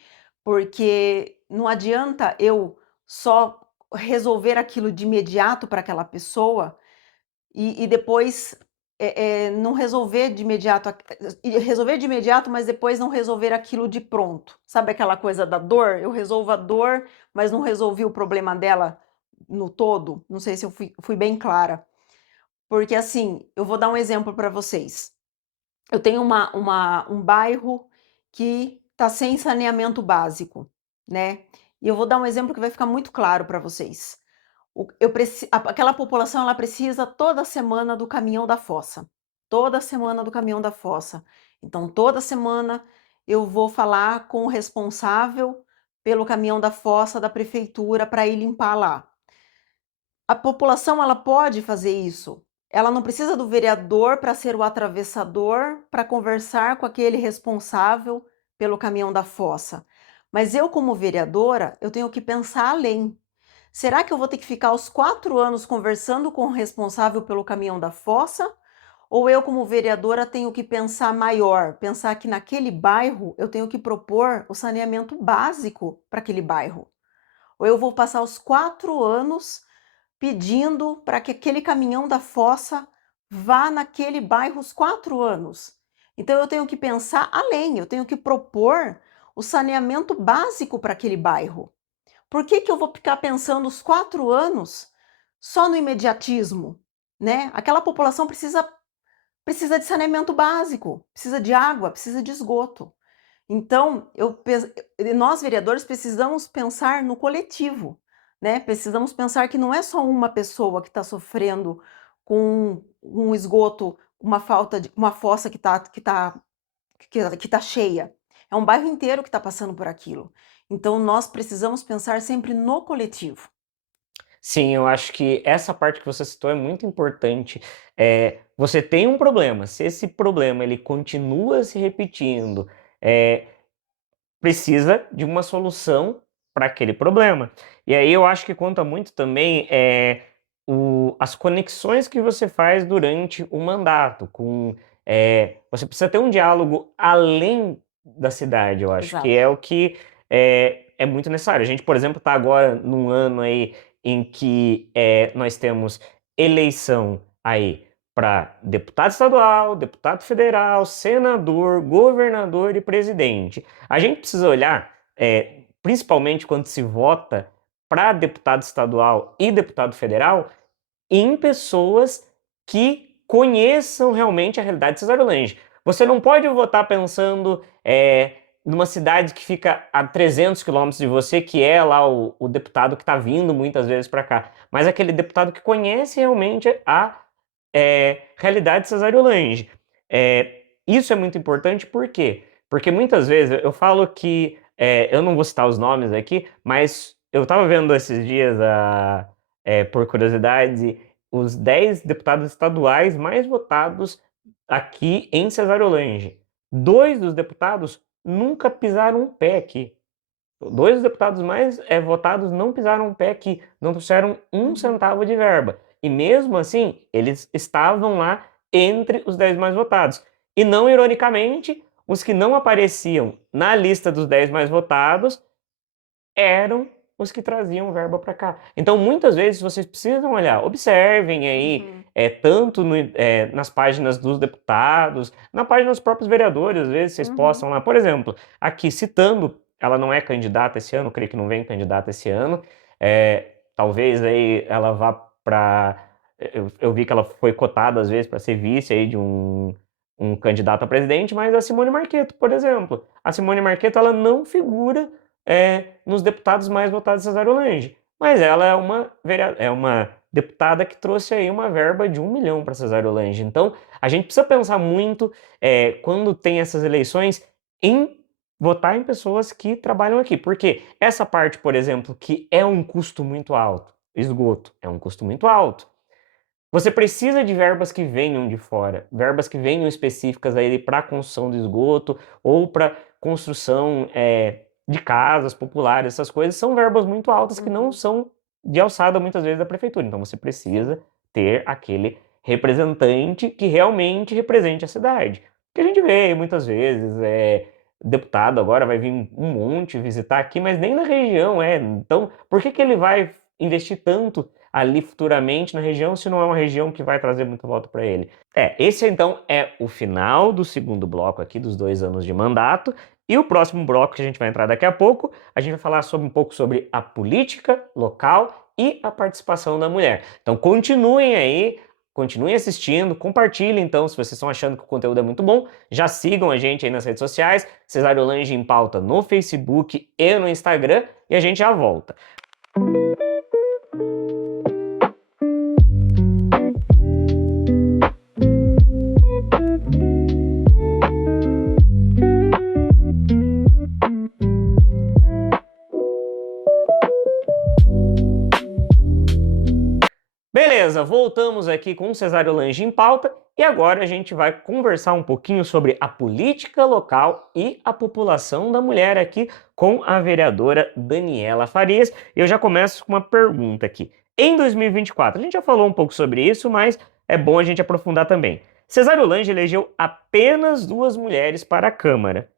porque não adianta eu só resolver aquilo de imediato para aquela pessoa e depois não resolver de imediato, resolver de imediato, mas depois não resolver aquilo de pronto. Sabe aquela coisa da dor? Eu resolvo a dor, mas não resolvi o problema dela no todo. Não sei se eu fui bem clara. Porque assim, eu vou dar um exemplo para vocês. Eu tenho um bairro que está sem saneamento básico, né? E eu vou dar um exemplo que vai ficar muito claro para vocês. Aquela população ela precisa toda semana do caminhão da fossa. Toda semana do caminhão da fossa. Então, toda semana eu vou falar com o responsável pelo caminhão da fossa da prefeitura para ir limpar lá. A população ela pode fazer isso. Ela não precisa do vereador para ser o atravessador, para conversar com aquele responsável pelo caminhão da fossa. Mas eu, como vereadora, eu tenho que pensar além. Será que eu vou ter que ficar os 4 anos conversando com o responsável pelo caminhão da fossa? Ou eu, como vereadora, tenho que pensar maior, pensar que naquele bairro eu tenho que propor o saneamento básico para aquele bairro? Ou eu vou passar os 4 anos pedindo para que aquele caminhão da fossa vá naquele bairro os 4 anos? Então eu tenho que pensar além, eu tenho que propor o saneamento básico para aquele bairro. Por que eu vou ficar pensando os 4 anos só no imediatismo, né? Aquela população precisa de saneamento básico, precisa de água, precisa de esgoto. Então, nós vereadores precisamos pensar no coletivo, né? Precisamos pensar que não é só uma pessoa que está sofrendo com um esgoto, uma fossa que tá cheia. É um bairro inteiro que está passando por aquilo. Então, nós precisamos pensar sempre no coletivo. Sim, eu acho que essa parte que você citou é muito importante. Você tem um problema, se esse problema ele continua se repetindo, é, precisa de uma solução para aquele problema. E aí eu acho que conta muito também as conexões que você faz durante o mandato. Você precisa ter um diálogo além da cidade, eu acho que Exato. é o que é muito necessário. A gente, por exemplo, está agora num ano aí em que nós temos eleição aí para deputado estadual, deputado federal, senador, governador e presidente. A gente precisa olhar, principalmente quando se vota para deputado estadual e deputado federal, em pessoas que conheçam realmente a realidade de Cesarolange. Você não pode votar pensando numa cidade que fica a 300 quilômetros de você, que é lá o deputado que está vindo muitas vezes para cá, mas aquele deputado que conhece realmente a realidade de Cesarolange. Isso é muito importante, por quê? Porque muitas vezes eu falo que, eu não vou citar os nomes aqui, mas eu estava vendo esses dias, por curiosidade, os 10 deputados estaduais mais votados aqui em Cesarolange. Dois dos deputados nunca pisaram um pé aqui. Dois dos deputados mais votados não pisaram um pé aqui, não trouxeram um Uhum. centavo de verba. E mesmo assim, eles estavam lá entre os 10 mais votados. E não ironicamente, os que não apareciam na lista dos 10 mais votados eram os que traziam verba para cá. Então, muitas vezes, vocês precisam olhar, observem aí, Uhum. tanto nas páginas dos deputados, na página dos próprios vereadores, às vezes vocês Uhum. possam lá, por exemplo, aqui citando, ela não é candidata esse ano, creio que não vem candidata esse ano, talvez aí ela vá para. Eu vi que ela foi cotada às vezes para ser vice aí de um candidato a presidente, mas a Simone Marqueto, por exemplo. A Simone Marqueto, ela não figura nos deputados mais votados de Cesarolange. Mas ela é uma deputada que trouxe aí uma verba de 1 milhão para Cesarolange. Então, a gente precisa pensar muito, quando tem essas eleições, em votar em pessoas que trabalham aqui. Porque essa parte, por exemplo, que é um custo muito alto, esgoto, é um custo muito alto. Você precisa de verbas que venham de fora, verbas que venham específicas aí para a construção do esgoto ou para construção de casas populares, essas coisas são verbas muito altas que não Uhum. são de alçada muitas vezes da prefeitura. Então você Sim. precisa ter aquele representante que realmente represente a cidade. Que a gente vê muitas vezes deputado agora, vai vir um monte visitar aqui, mas nem na região é. Então, por que que ele vai investir tanto ali futuramente na região se não é uma região que vai trazer muito voto para ele? Esse então é o final do segundo bloco aqui dos 2 anos de mandato. E o próximo bloco que a gente vai entrar daqui a pouco, a gente vai falar um pouco sobre a política local e a participação da mulher. Então continuem aí, continuem assistindo, compartilhem então se vocês estão achando que o conteúdo é muito bom. Já sigam a gente aí nas redes sociais, Cesário Lange em Pauta no Facebook e no Instagram, e a gente já volta. Beleza, voltamos aqui com o Cesário Lange em Pauta e agora a gente vai conversar um pouquinho sobre a política local e a população da mulher aqui com a vereadora Daniela Farias. Eu já começo com uma pergunta aqui. Em 2024, a gente já falou um pouco sobre isso, mas é bom a gente aprofundar também. Cesário Lange elegeu apenas 2 mulheres para a Câmara.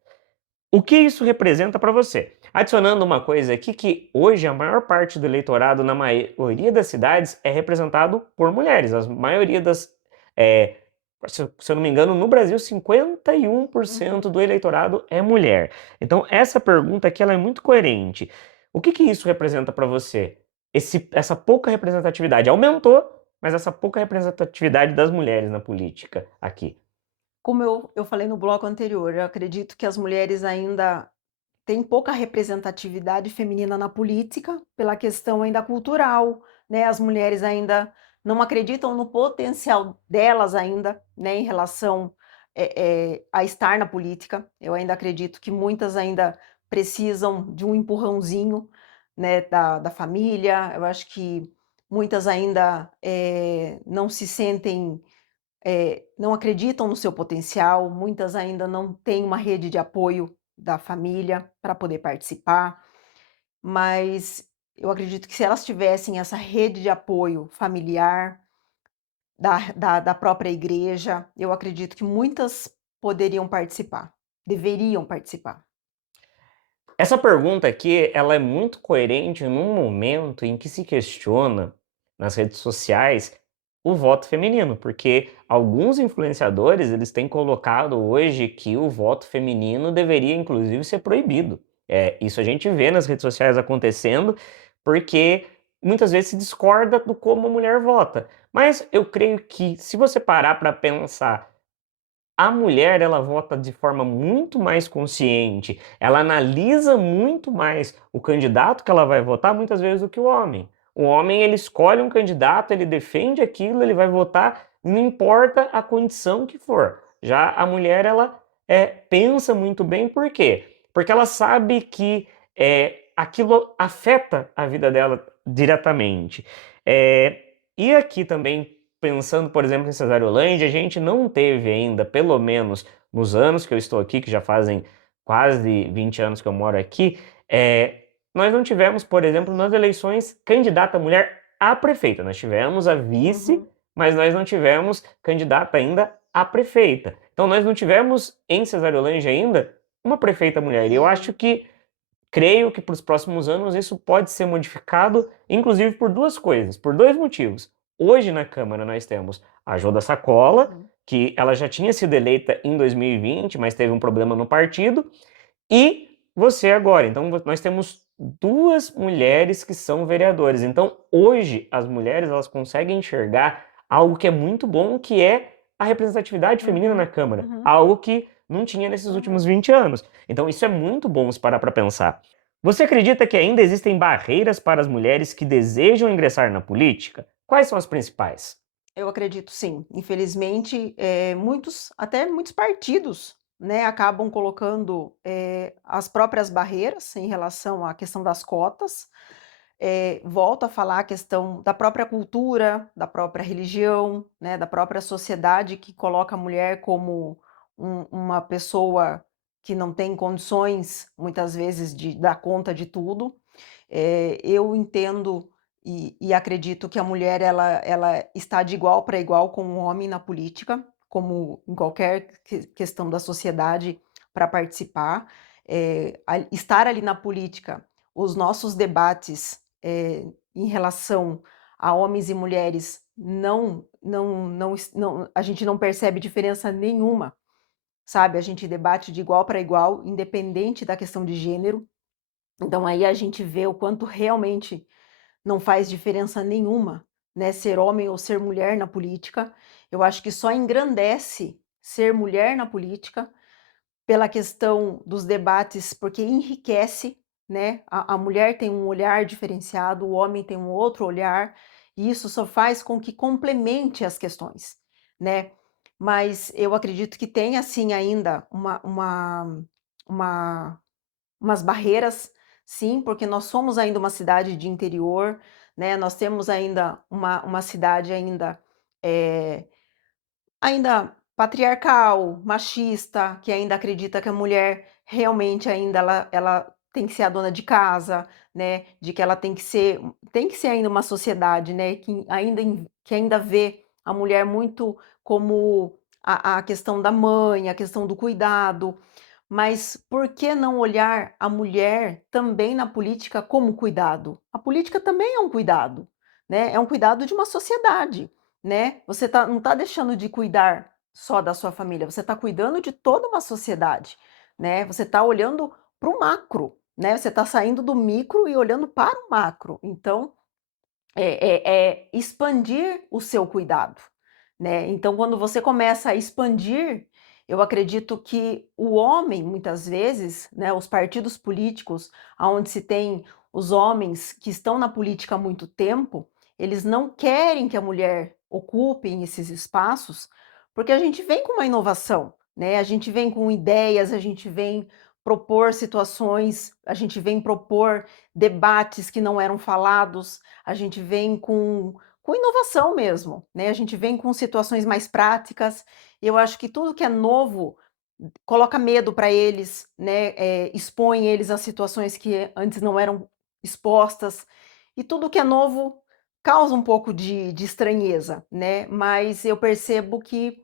O que isso representa para você? Adicionando uma coisa aqui, que hoje a maior parte do eleitorado na maioria das cidades é representado por mulheres. A maioria se eu não me engano, no Brasil 51% do eleitorado é mulher. Então essa pergunta aqui ela é muito coerente. O que isso representa para você? Essa pouca representatividade aumentou, mas essa pouca representatividade das mulheres na política aqui. Como eu falei no bloco anterior, eu acredito que as mulheres ainda têm pouca representatividade feminina na política, pela questão ainda cultural, né, as mulheres ainda não acreditam no potencial delas ainda, né, em relação, a estar na política. Eu ainda acredito que muitas ainda precisam de um empurrãozinho, né, da família. Eu acho que muitas ainda, não se sentem não acreditam no seu potencial, muitas ainda não têm uma rede de apoio da família para poder participar, mas eu acredito que se elas tivessem essa rede de apoio familiar, da própria igreja, eu acredito que muitas poderiam participar, deveriam participar. Essa pergunta aqui, ela é muito coerente num momento em que se questiona nas redes sociais o voto feminino, porque alguns influenciadores, eles têm colocado hoje que o voto feminino deveria inclusive ser proibido. Isso a gente vê nas redes sociais acontecendo, porque muitas vezes se discorda do como a mulher vota. Mas eu creio que se você parar para pensar, a mulher, ela vota de forma muito mais consciente, ela analisa muito mais o candidato que ela vai votar, muitas vezes, do que o homem. O homem, ele escolhe um candidato, ele defende aquilo, ele vai votar, não importa a condição que for. Já a mulher, ela pensa muito bem, por quê? Porque ela sabe que aquilo afeta a vida dela diretamente. E aqui também, pensando, por exemplo, em Cesariolândia, a gente não teve ainda, pelo menos nos anos que eu estou aqui, que já fazem quase 20 anos que eu moro aqui, nós não tivemos, por exemplo, nas eleições, candidata mulher a prefeita. Nós tivemos a vice, mas nós não tivemos candidata ainda a prefeita. Então nós não tivemos em Cesariolândia ainda uma prefeita mulher. E eu acho que, creio que para os próximos anos isso pode ser modificado, inclusive por 2 coisas, por 2 motivos. Hoje na Câmara nós temos a Jô da Sacola, que ela já tinha sido eleita em 2020, mas teve um problema no partido, e você agora. Então nós temos 2 mulheres que são vereadoras. Então hoje as mulheres, elas conseguem enxergar algo que é muito bom, que é a representatividade feminina na Câmara, algo que não tinha nesses últimos 20 anos. Então isso é muito bom se parar para pensar. Você acredita que ainda existem barreiras para as mulheres que desejam ingressar na política? Quais são as principais? Eu acredito sim. Infelizmente, até muitos partidos, né, acabam colocando, as próprias barreiras em relação à questão das cotas. Volto a falar a questão da própria cultura, da própria religião, né, da própria sociedade que coloca a mulher como uma pessoa que não tem condições, muitas vezes, de dar conta de tudo. Eu entendo e acredito que a mulher ela está de igual para igual com o homem na política, como em qualquer questão da sociedade, para participar, estar ali na política, os nossos debates em relação a homens e mulheres não, a gente não percebe diferença nenhuma, sabe? A gente debate de igual para igual, independente da questão de gênero. Então aí a gente vê o quanto realmente não faz diferença nenhuma, né, ser homem ou ser mulher na política. Eu acho que só engrandece ser mulher na política pela questão dos debates, porque enriquece, né? A mulher tem um olhar diferenciado, o homem tem um outro olhar, e isso só faz com que complemente as questões, né? Mas eu acredito que tem, assim, ainda uma umas barreiras, sim, porque nós somos ainda uma cidade de interior, né, nós temos ainda uma cidade eh, ainda patriarcal, machista, que ainda acredita que a mulher realmente ainda ela tem que ser a dona de casa, né, de que ela tem que ser ainda uma sociedade, né, que ainda vê a mulher muito como a questão da mãe, a questão do cuidado, mas por que não olhar a mulher também na política como cuidado? A política também é um cuidado, né? É um cuidado de uma sociedade, né? Você não está deixando de cuidar só da sua família, você está cuidando de toda uma sociedade, né? Você está olhando para o macro, né? Você está saindo do micro e olhando para o macro. Então, é expandir o seu cuidado, né. Então quando você começa a expandir, eu acredito que o homem muitas vezes, né, os partidos políticos, aonde se tem os homens que estão na política há muito tempo, eles não querem que a mulher ocupem esses espaços, porque a gente vem com uma inovação, né, a gente vem com ideias, a gente vem propor situações, a gente vem propor debates que não eram falados, a gente vem com inovação mesmo, né, a gente vem com situações mais práticas, e eu acho que tudo que é novo coloca medo para eles, né, expõe eles a situações que antes não eram expostas, e tudo que é novo causa um pouco de estranheza, né, mas eu percebo que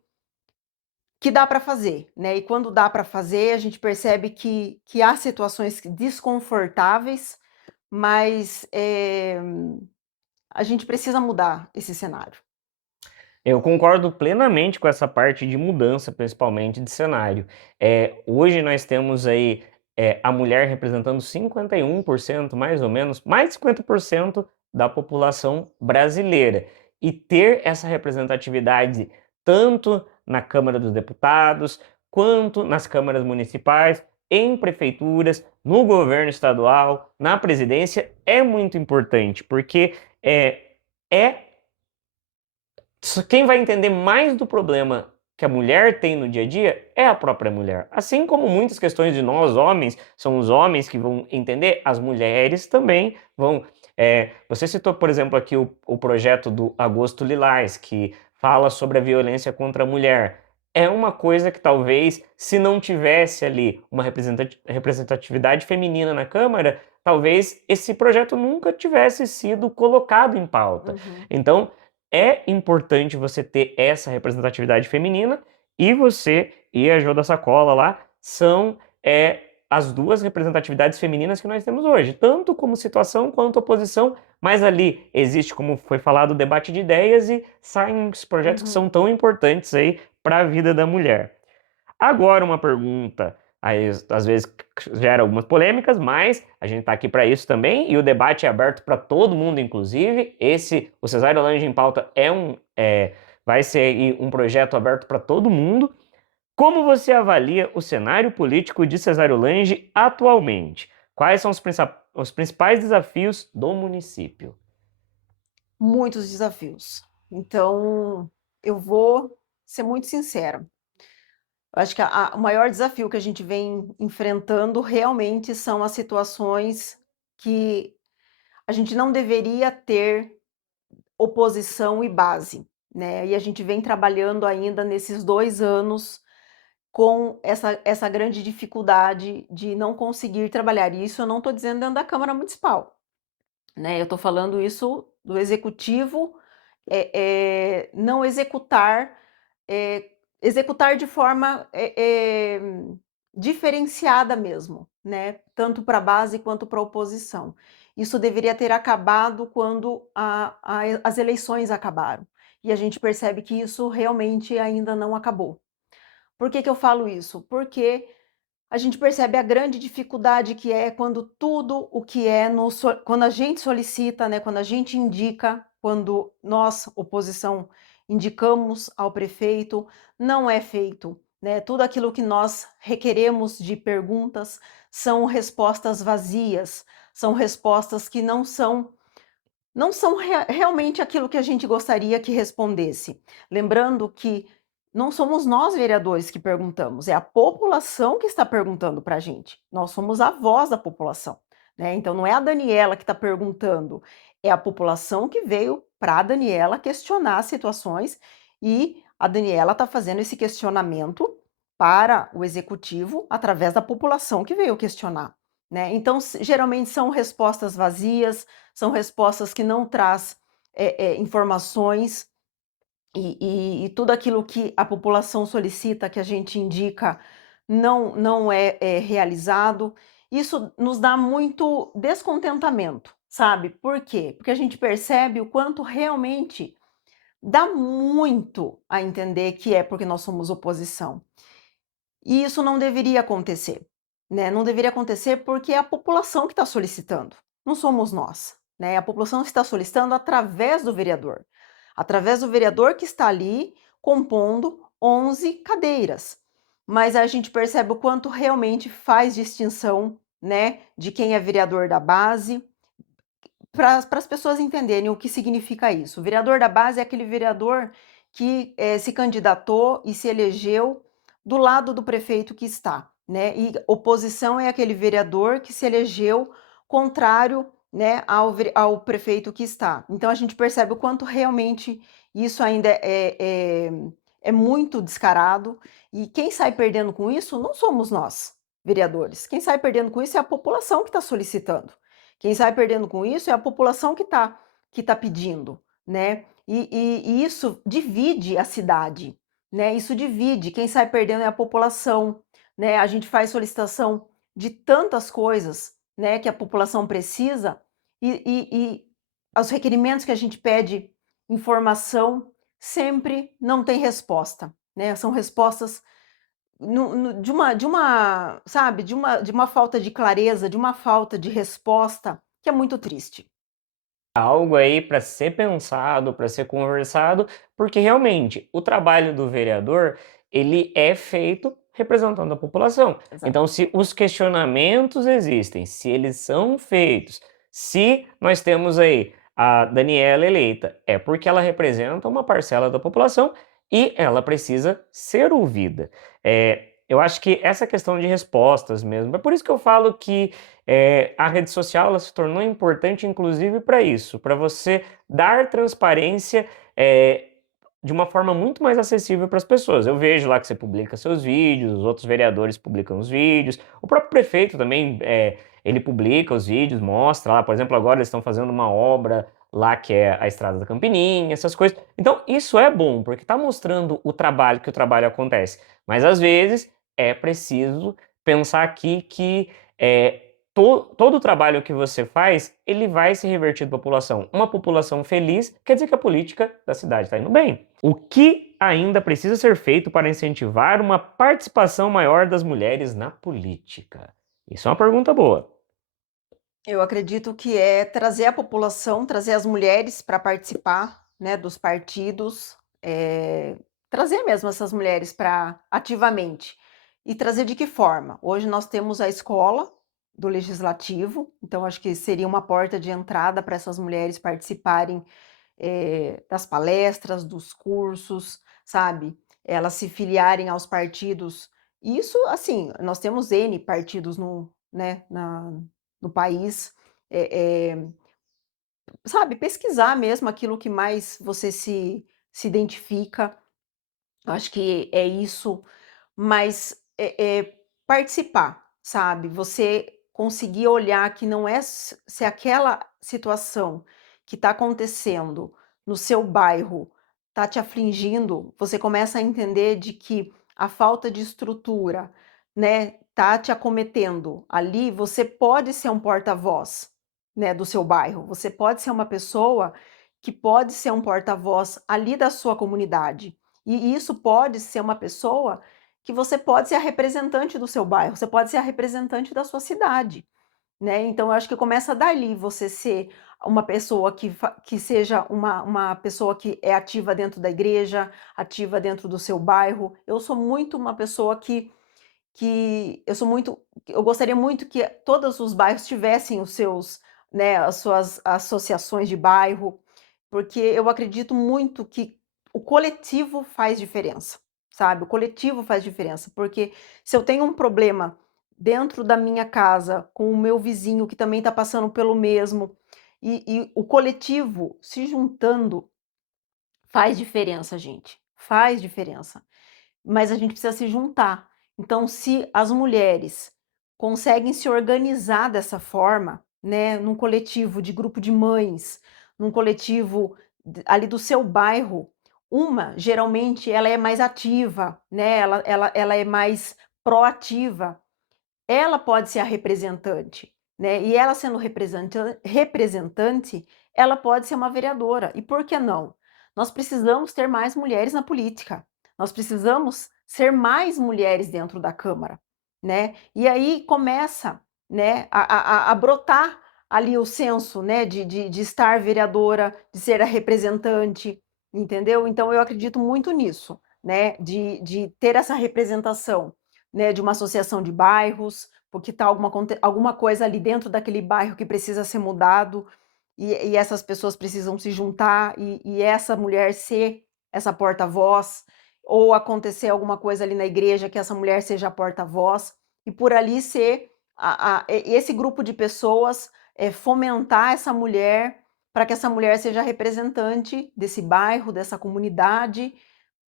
dá para fazer, né, e quando dá para fazer, a gente percebe que há situações desconfortáveis, mas, a gente precisa mudar esse cenário. Eu concordo plenamente com essa parte de mudança, principalmente de cenário. Hoje nós temos aí a mulher representando 51%, mais ou menos, mais de 50% da população brasileira. E ter essa representatividade tanto na Câmara dos Deputados, quanto nas câmaras municipais, em prefeituras, no governo estadual, na presidência, é muito importante, porque é quem vai entender mais do problema que a mulher tem no dia a dia é a própria mulher. Assim como muitas questões de nós, homens, são os homens que vão entender, as mulheres também vão. Você citou, por exemplo, aqui o projeto do Agosto Lilás, que fala sobre a violência contra a mulher. É uma coisa que talvez, se não tivesse ali uma representatividade feminina na Câmara, talvez esse projeto nunca tivesse sido colocado em pauta. Uhum. Então, é importante você ter essa representatividade feminina e você e a Jô da Sacola lá são as duas representatividades femininas que nós temos hoje, tanto como situação quanto oposição, mas ali existe, como foi falado, o debate de ideias e saem os projetos que Uhum. são tão importantes aí para a vida da mulher. Agora uma pergunta, aí, às vezes gera algumas polêmicas, mas a gente está aqui para isso também e o debate é aberto para todo mundo, inclusive. O Cesário Lange em Pauta vai ser aí um projeto aberto para todo mundo. Como você avalia o cenário político de Cesário Lange atualmente? Quais são os principais desafios do município? Muitos desafios. Então, eu vou ser muito sincera. Eu acho que o maior desafio que a gente vem enfrentando realmente são as situações que a gente não deveria ter oposição e base, né? E a gente vem trabalhando ainda nesses 2 anos com essa grande dificuldade de não conseguir trabalhar. E isso eu não estou dizendo dentro da Câmara Municipal, né? Eu estou falando isso do executivo, não executar, executar de forma diferenciada mesmo, né, tanto para a base quanto para a oposição. Isso deveria ter acabado quando as eleições acabaram, e a gente percebe que isso realmente ainda não acabou. Por que que eu falo isso? Porque a gente percebe a grande dificuldade que é quando tudo o que é quando a gente solicita, né, quando a gente indica, quando nós, oposição, indicamos ao prefeito, não é feito, né? Tudo aquilo que nós requeremos de perguntas são respostas vazias, são respostas que não são realmente aquilo que a gente gostaria que respondesse. Lembrando que não somos nós, vereadores, que perguntamos, é a população que está perguntando para a gente. Nós somos a voz da população, né? Então não é a Daniela que está perguntando, é a população que veio para a Daniela questionar as situações e a Daniela está fazendo esse questionamento para o executivo através da população que veio questionar, né? Então, geralmente são respostas vazias, são respostas que não traz informações e tudo aquilo que a população solicita, que a gente indica, não é realizado. Isso nos dá muito descontentamento, sabe? Por quê? Porque a gente percebe o quanto realmente dá muito a entender que é porque nós somos oposição. E isso não deveria acontecer, né? Não deveria acontecer porque é a população que está solicitando, não somos nós, né? A população está solicitando através do vereador que está ali compondo 11 cadeiras. Mas a gente percebe o quanto realmente faz distinção, né, de quem é vereador da base, para as pessoas entenderem o que significa isso. O vereador da base é aquele vereador que se candidatou e se elegeu do lado do prefeito que está, né? E oposição é aquele vereador que se elegeu contrário, né, ao prefeito que está. Então a gente percebe o quanto realmente isso ainda é muito descarado, e quem sai perdendo com isso não somos nós, vereadores. Quem sai perdendo com isso é a população que está solicitando. Quem sai perdendo com isso é a população que tá pedindo, né? E isso divide a cidade, né? Isso divide. Quem sai perdendo é a população, né? A gente faz solicitação de tantas coisas, né? Que a população precisa e os requerimentos que a gente pede informação sempre não tem resposta, né? São respostas sabe, de uma falta de clareza, de uma falta de resposta, que é muito triste. Algo aí para ser pensado, para ser conversado, porque realmente o trabalho do vereador, ele é feito representando a população. Exato. Então, se os questionamentos existem, se eles são feitos, se nós temos aí a Daniela eleita, é porque ela representa uma parcela da população e ela precisa ser ouvida. Eu acho que essa questão de respostas mesmo, é por isso que eu falo que a rede social ela se tornou importante, inclusive, para isso, para você dar transparência é, de uma forma muito mais acessível para as pessoas. Eu vejo lá que você publica seus vídeos, os outros vereadores publicam os vídeos, o próprio prefeito também ele publica os vídeos, mostra lá, por exemplo, agora eles estão fazendo uma obra lá que é a Estrada da Campininha, essas coisas. Então, isso é bom, porque está mostrando o trabalho que o trabalho acontece. Mas às vezes é preciso pensar aqui que todo o trabalho que você faz, ele vai se revertir para a população. Uma população feliz quer dizer que a política da cidade está indo bem. O que ainda precisa ser feito para incentivar uma participação maior das mulheres na política? Isso é uma pergunta boa. Eu acredito que é trazer a população, trazer as mulheres para participar, né, dos partidos, trazer mesmo essas mulheres para ativamente. E trazer de que forma? Hoje nós temos a escola do legislativo, então acho que seria uma porta de entrada para essas mulheres participarem das palestras, dos cursos, sabe? Elas se filiarem aos partidos. Isso, assim, nós temos N partidos né, no país. É, é, sabe, pesquisar mesmo aquilo que mais você se identifica. Acho que é isso, mas participar, sabe? Você conseguir olhar que não é se aquela situação que está acontecendo no seu bairro está te afligindo, você começa a entender de que a falta de estrutura, né? tá te acometendo ali, você pode ser um porta-voz, né, do seu bairro. Você pode ser uma pessoa que pode ser um porta-voz ali da sua comunidade. E isso pode ser uma pessoa que você pode ser a representante do seu bairro, você pode ser a representante da sua cidade, né? Então eu acho que começa dali, você ser uma pessoa que seja uma pessoa que é ativa dentro da igreja, ativa dentro do seu bairro. Eu sou muito uma pessoa que eu sou muito eu gostaria muito que todos os bairros tivessem os seus, né, as suas associações de bairro, porque eu acredito muito que o coletivo faz diferença, sabe, o coletivo faz diferença, porque se eu tenho um problema dentro da minha casa com o meu vizinho que também está passando pelo mesmo, e o coletivo se juntando faz diferença, gente, faz diferença. Mas a gente precisa se juntar. Então, se as mulheres conseguem se organizar dessa forma, né, num coletivo de grupo de mães, num coletivo ali do seu bairro, uma, geralmente, ela é mais ativa, né, ela é mais proativa, ela pode ser a representante, né? E ela sendo representante, ela pode ser uma vereadora. E por que não? Nós precisamos ter mais mulheres na política. Nós precisamos ser mais mulheres dentro da Câmara, né? E aí começa, né, a brotar ali o senso, né, de estar vereadora, de ser a representante, entendeu? Então eu acredito muito nisso, né, de ter essa representação, né, de uma associação de bairros, porque está alguma coisa ali dentro daquele bairro que precisa ser mudado, e essas pessoas precisam se juntar, e essa mulher ser essa porta-voz, ou acontecer alguma coisa ali na igreja que essa mulher seja a porta-voz, e por ali ser esse grupo de pessoas, fomentar essa mulher, para que essa mulher seja representante desse bairro, dessa comunidade,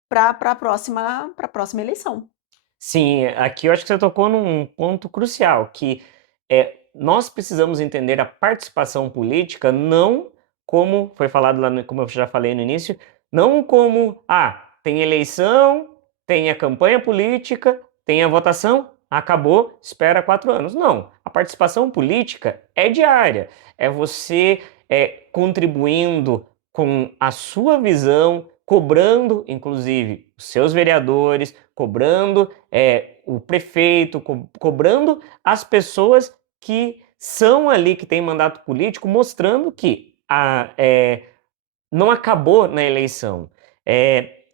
para a próxima eleição. Sim, aqui eu acho que você tocou num ponto crucial, que nós precisamos entender a participação política não como foi falado lá, como eu já falei no início, não como, tem eleição, tem a campanha política, tem a votação, acabou, espera 4 anos. Não, a participação política é diária, é você contribuindo com a sua visão, cobrando, inclusive, os seus vereadores, cobrando o prefeito, cobrando as pessoas que são ali, que têm mandato político, mostrando que não acabou na eleição.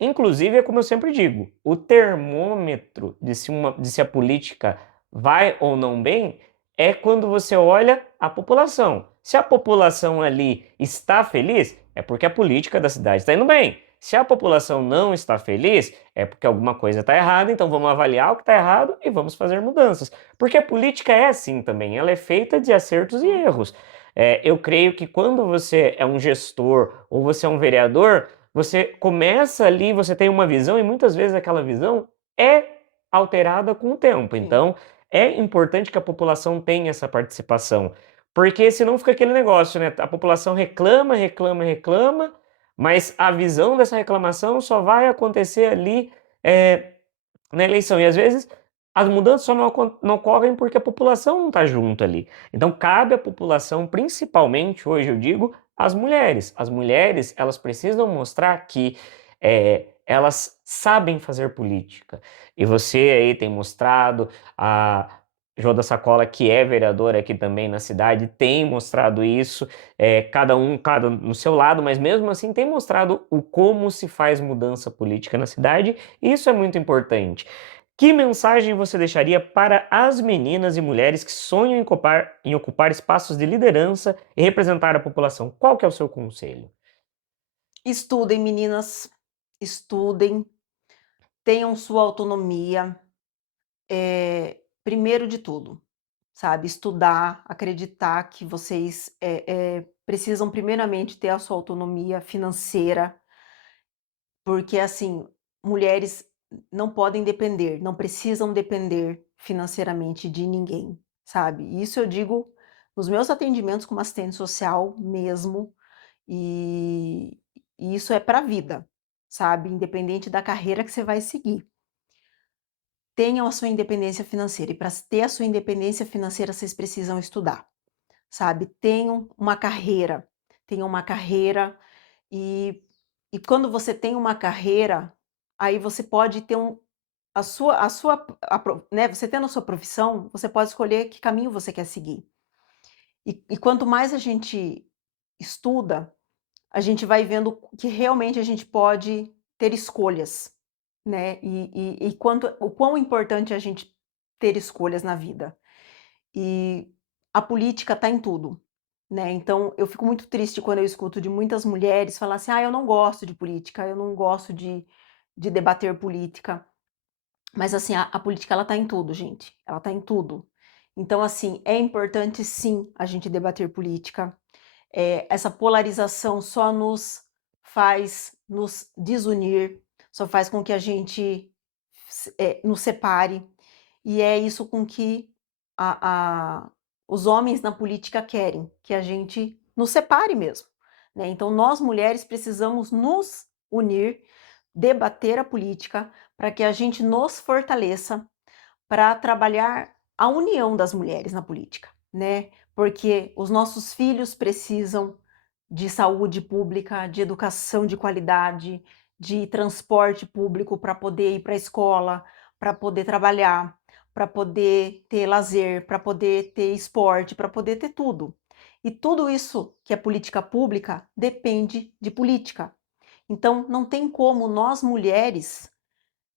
Inclusive, é como eu sempre digo, o termômetro de se a política vai ou não bem é quando você olha a população. Se a população ali está feliz, é porque a política da cidade está indo bem. Se a população não está feliz, é porque alguma coisa está errada, então vamos avaliar o que está errado e vamos fazer mudanças. Porque a política é assim também, ela é feita de acertos e erros. Eu creio que quando você é um gestor ou você é um vereador, você começa ali, você tem uma visão e muitas vezes aquela visão é alterada com o tempo. Sim. Então, é importante que a população tenha essa participação, porque senão fica aquele negócio, né? A população reclama, reclama, reclama, mas a visão dessa reclamação só vai acontecer ali é, na eleição. E às vezes as mudanças só não ocorrem porque a população não está junto ali. Então cabe à população, principalmente hoje eu digo, as mulheres. As mulheres, elas precisam mostrar que elas sabem fazer política. E você aí tem mostrado, a Jô da Sacola, que é vereadora aqui também na cidade, tem mostrado isso, cada no seu lado, mas mesmo assim tem mostrado o como se faz mudança política na cidade, e isso é muito importante. Que mensagem você deixaria para as meninas e mulheres que sonham em ocupar espaços de liderança e representar a população? Qual que é o seu conselho? Estudem, meninas, estudem, tenham sua autonomia, primeiro de tudo, sabe, estudar, acreditar que vocês, precisam primeiramente ter a sua autonomia financeira, porque, assim, mulheres não podem depender, não precisam depender financeiramente de ninguém, sabe. Isso eu digo nos meus atendimentos como assistente social mesmo, e e isso é para a vida, sabe, independente da carreira que você vai seguir. tenham a sua independência financeira, e para ter a sua independência financeira vocês precisam estudar, sabe. Tenham uma carreira e quando você tem uma carreira, aí você pode ter a sua a pro né, você tendo a sua profissão, você pode escolher que caminho você quer seguir. E quanto mais a gente estuda, a gente vai vendo que realmente a gente pode ter escolhas, né, e o quão importante é a gente ter escolhas na vida. E a política está em tudo, né, então eu fico muito triste quando eu escuto de muitas mulheres falar assim: "Ah, eu não gosto de política, eu não gosto de debater política". Mas assim, a política ela tá em tudo, gente, ela tá em tudo. Então assim, é importante sim, a gente debater política. Essa polarização só nos faz nos desunir, só faz com que a gente nos separe, e é isso com que a os homens na política querem, que a gente nos separe mesmo, né. Então nós mulheres precisamos nos unir, debater a política, para que a gente nos fortaleça para trabalhar a união das mulheres na política, né, porque os nossos filhos precisam de saúde pública, de educação de qualidade, de transporte público para poder ir para a escola, para poder trabalhar, para poder ter lazer, para poder ter esporte, para poder ter tudo. E tudo isso que é política pública depende de política. Então não tem como nós mulheres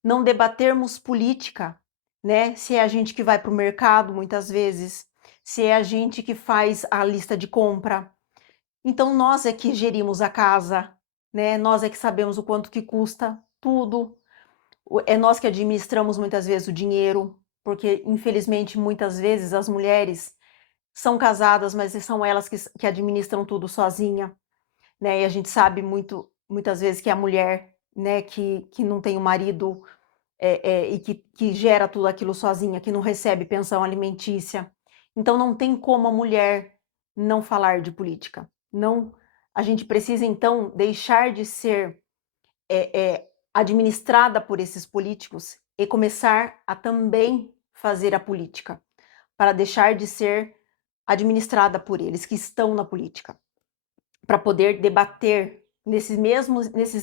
não debatermos política, né, se é a gente que vai para o mercado muitas vezes, se é a gente que faz a lista de compra. Então nós é que gerimos a casa, né, nós é que sabemos o quanto que custa tudo, é nós que administramos muitas vezes o dinheiro, porque infelizmente muitas vezes as mulheres são casadas, mas são elas que administram tudo sozinha, né, e a gente sabe muitas vezes que é a mulher, né, que não tem o marido e que gera tudo aquilo sozinha, que não recebe pensão alimentícia. Então não tem como a mulher não falar de política. Não, a gente precisa então deixar de ser administrada por esses políticos e começar a também fazer a política, para deixar de ser administrada por eles que estão na política, para poder debater nesses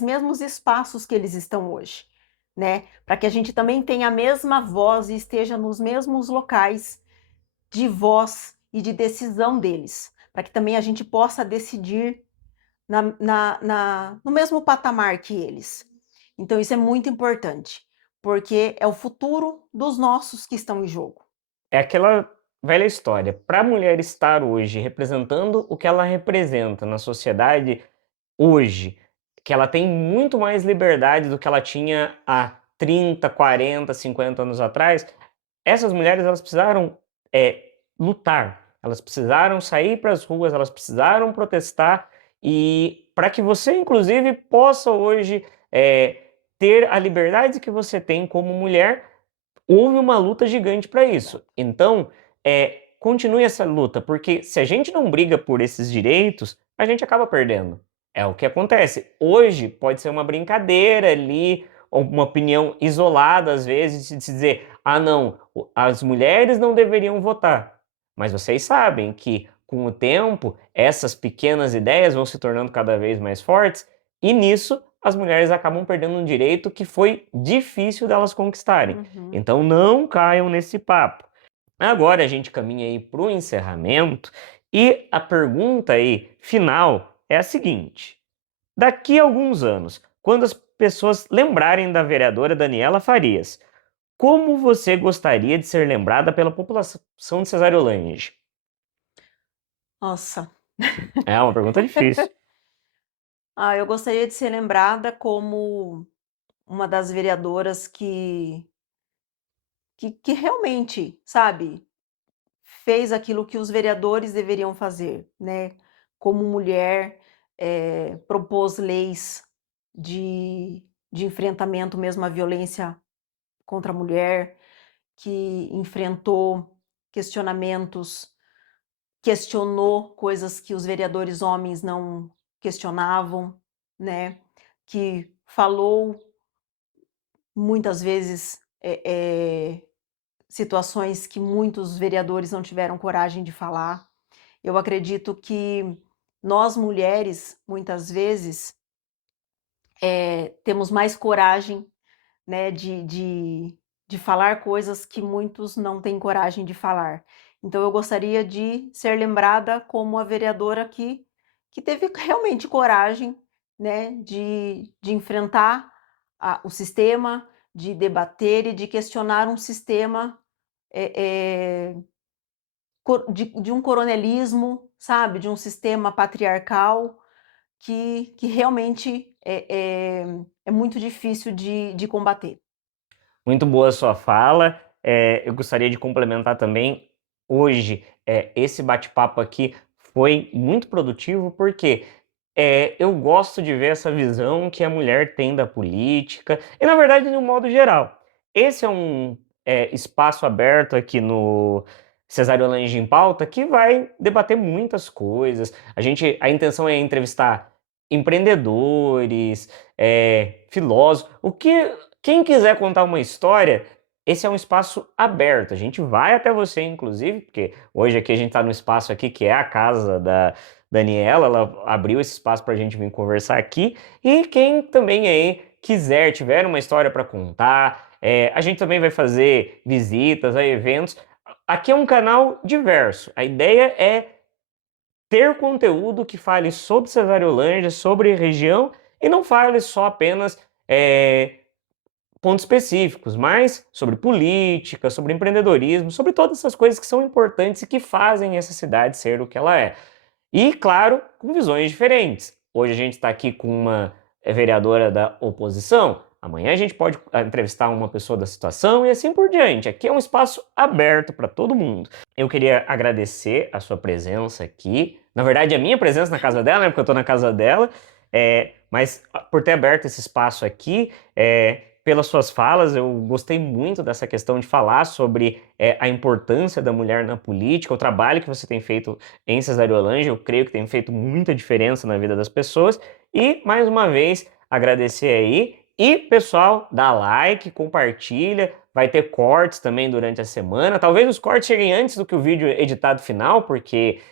mesmos espaços que eles estão hoje, né, para que a gente também tenha a mesma voz e esteja nos mesmos locais de voz e de decisão deles, para que também a gente possa decidir no mesmo patamar que eles. Então isso é muito importante, porque é o futuro dos nossos que estão em jogo. É aquela velha história, para a mulher estar hoje representando o que ela representa na sociedade hoje, que ela tem muito mais liberdade do que ela tinha há 30, 40, 50 anos atrás, essas mulheres elas precisaram, lutar, elas precisaram sair para as ruas, elas precisaram protestar, e para que você inclusive possa hoje, ter a liberdade que você tem como mulher, houve uma luta gigante para isso. Então, continue essa luta, porque se a gente não briga por esses direitos, a gente acaba perdendo. É o que acontece. Hoje pode ser uma brincadeira ali, ou uma opinião isolada, às vezes, de se dizer: ah, não, as mulheres não deveriam votar. Mas vocês sabem que, com o tempo, essas pequenas ideias vão se tornando cada vez mais fortes, e nisso as mulheres acabam perdendo um direito que foi difícil delas conquistarem. Uhum. Então não caiam nesse papo. Agora a gente caminha aí para o encerramento e a pergunta aí final é a seguinte: daqui a alguns anos, quando as pessoas lembrarem da vereadora Daniela Farias, como você gostaria de ser lembrada pela população de Cesareolândia? Nossa. É uma pergunta difícil. Eu gostaria de ser lembrada como uma das vereadoras que realmente, sabe, fez aquilo que os vereadores deveriam fazer, né. Como mulher, propôs leis de enfrentamento mesmo à violência contra a mulher, que enfrentou questionamentos, questionou coisas que os vereadores homens não questionavam, né, que falou muitas vezes eh eh, situações que muitos vereadores não tiveram coragem de falar. Eu acredito que nós mulheres, muitas vezes, temos mais coragem, né, de falar coisas que muitos não têm coragem de falar. Então eu gostaria de ser lembrada como a vereadora que teve realmente coragem, né, de enfrentar o sistema, de debater e de questionar um sistema, eh eh, de um coronelismo, sabe, de um sistema patriarcal que realmente é muito difícil de combater. Muito boa a sua fala. Eu gostaria de complementar também. Hoje, esse bate-papo aqui foi muito produtivo, porque eu gosto de ver essa visão que a mulher tem da política, e na verdade, de um modo geral. Esse é um espaço aberto aqui no Cesário Lange em Pauta, que vai debater muitas coisas. A intenção é entrevistar empreendedores, filósofos, quem quiser contar uma história, esse é um espaço aberto. A gente vai até você, inclusive, porque hoje aqui a gente está no espaço aqui que é a casa da Daniela, ela abriu esse espaço para a gente vir conversar aqui. E quem também aí quiser, tiver uma história para contar, a gente também vai fazer visitas a eventos. Aqui é um canal diverso. A ideia é ter conteúdo que fale sobre Cesário-Lange, sobre região, e não fale só apenas pontos específicos, mas sobre política, sobre empreendedorismo, sobre todas essas coisas que são importantes e que fazem essa cidade ser o que ela é. E, claro, com visões diferentes. Hoje a gente está aqui com uma vereadora da oposição, amanhã a gente pode entrevistar uma pessoa da situação e assim por diante. Aqui é um espaço aberto para todo mundo. Eu queria agradecer a sua presença aqui. Na verdade, a minha presença na casa dela, né? Porque eu estou na casa dela. Mas por ter aberto esse espaço aqui, pelas suas falas, eu gostei muito dessa questão de falar sobre a importância da mulher na política, o trabalho que você tem feito em Cesário-Lange, eu creio que tem feito muita diferença na vida das pessoas. E, mais uma vez, agradecer aí. E, pessoal, dá like, compartilha, vai ter cortes também durante a semana. Talvez os cortes cheguem antes do que o vídeo editado final, porque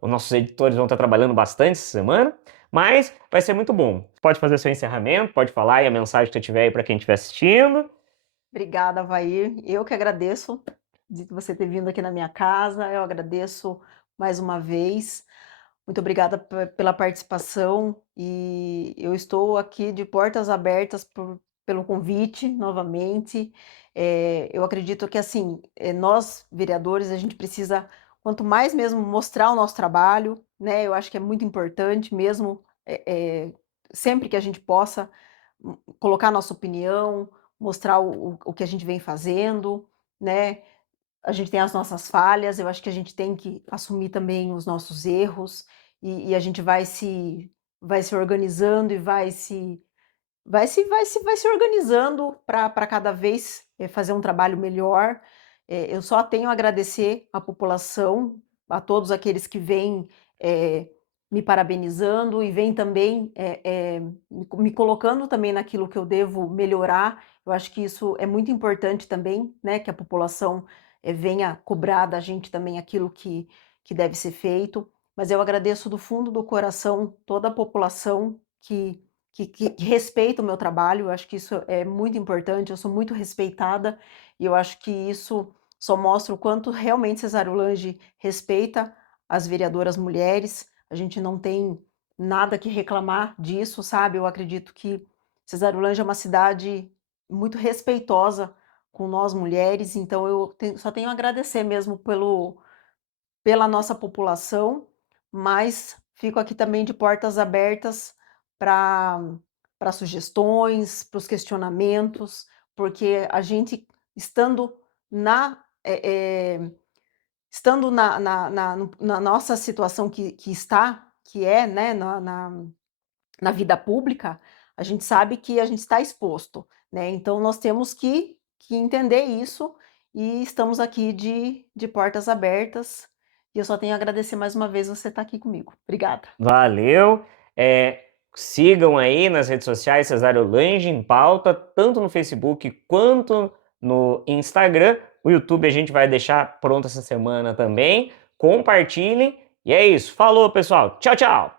os nossos editores vão estar trabalhando bastante essa semana. Mas vai ser muito bom. Pode fazer seu encerramento, pode falar aí a mensagem que você tiver aí para quem estiver assistindo. Obrigada, Avair. Eu que agradeço de você ter vindo aqui na minha casa. Eu agradeço mais uma vez. Muito obrigada pela participação e eu estou aqui de portas abertas pelo convite novamente. Eu acredito que assim, nós vereadores, a gente precisa, quanto mais mesmo mostrar o nosso trabalho, né? Eu acho que é muito importante mesmo, sempre que a gente possa colocar nossa opinião, mostrar o que a gente vem fazendo, né? A gente tem as nossas falhas, eu acho que a gente tem que assumir também os nossos erros, e a gente vai se organizando e vai se organizando para cada vez, fazer um trabalho melhor. Eu só tenho a agradecer à população, a todos aqueles que vêm, eh, me parabenizando e vêm também, me colocando também naquilo que eu devo melhorar. Eu acho que isso é muito importante também, né, que a população, venha cobrar da gente também aquilo que deve ser feito. Mas eu agradeço do fundo do coração toda a população que respeita o meu trabalho. Eu acho que isso é muito importante, eu sou muito respeitada, e eu acho que isso só mostra o quanto realmente Cesário-Lange respeita as vereadoras mulheres. A gente não tem nada que reclamar disso, sabe. Eu acredito que Cesário-Lange é uma cidade muito respeitosa com nós mulheres, então só tenho a agradecer mesmo pela nossa população, mas fico aqui também de portas abertas para sugestões, para os questionamentos, porque a gente estando na estando na nossa situação que está, que é, né, na vida pública, a gente sabe que a gente está exposto, né, então nós temos que entender isso, e estamos aqui de portas abertas, e eu só tenho a agradecer mais uma vez você estar aqui comigo. Obrigada. Valeu. Sigam aí nas redes sociais Cesário Lange em Pauta, tanto no Facebook quanto no Instagram. O YouTube a gente vai deixar pronto essa semana também. Compartilhem. E é isso. Falou, pessoal. Tchau, tchau.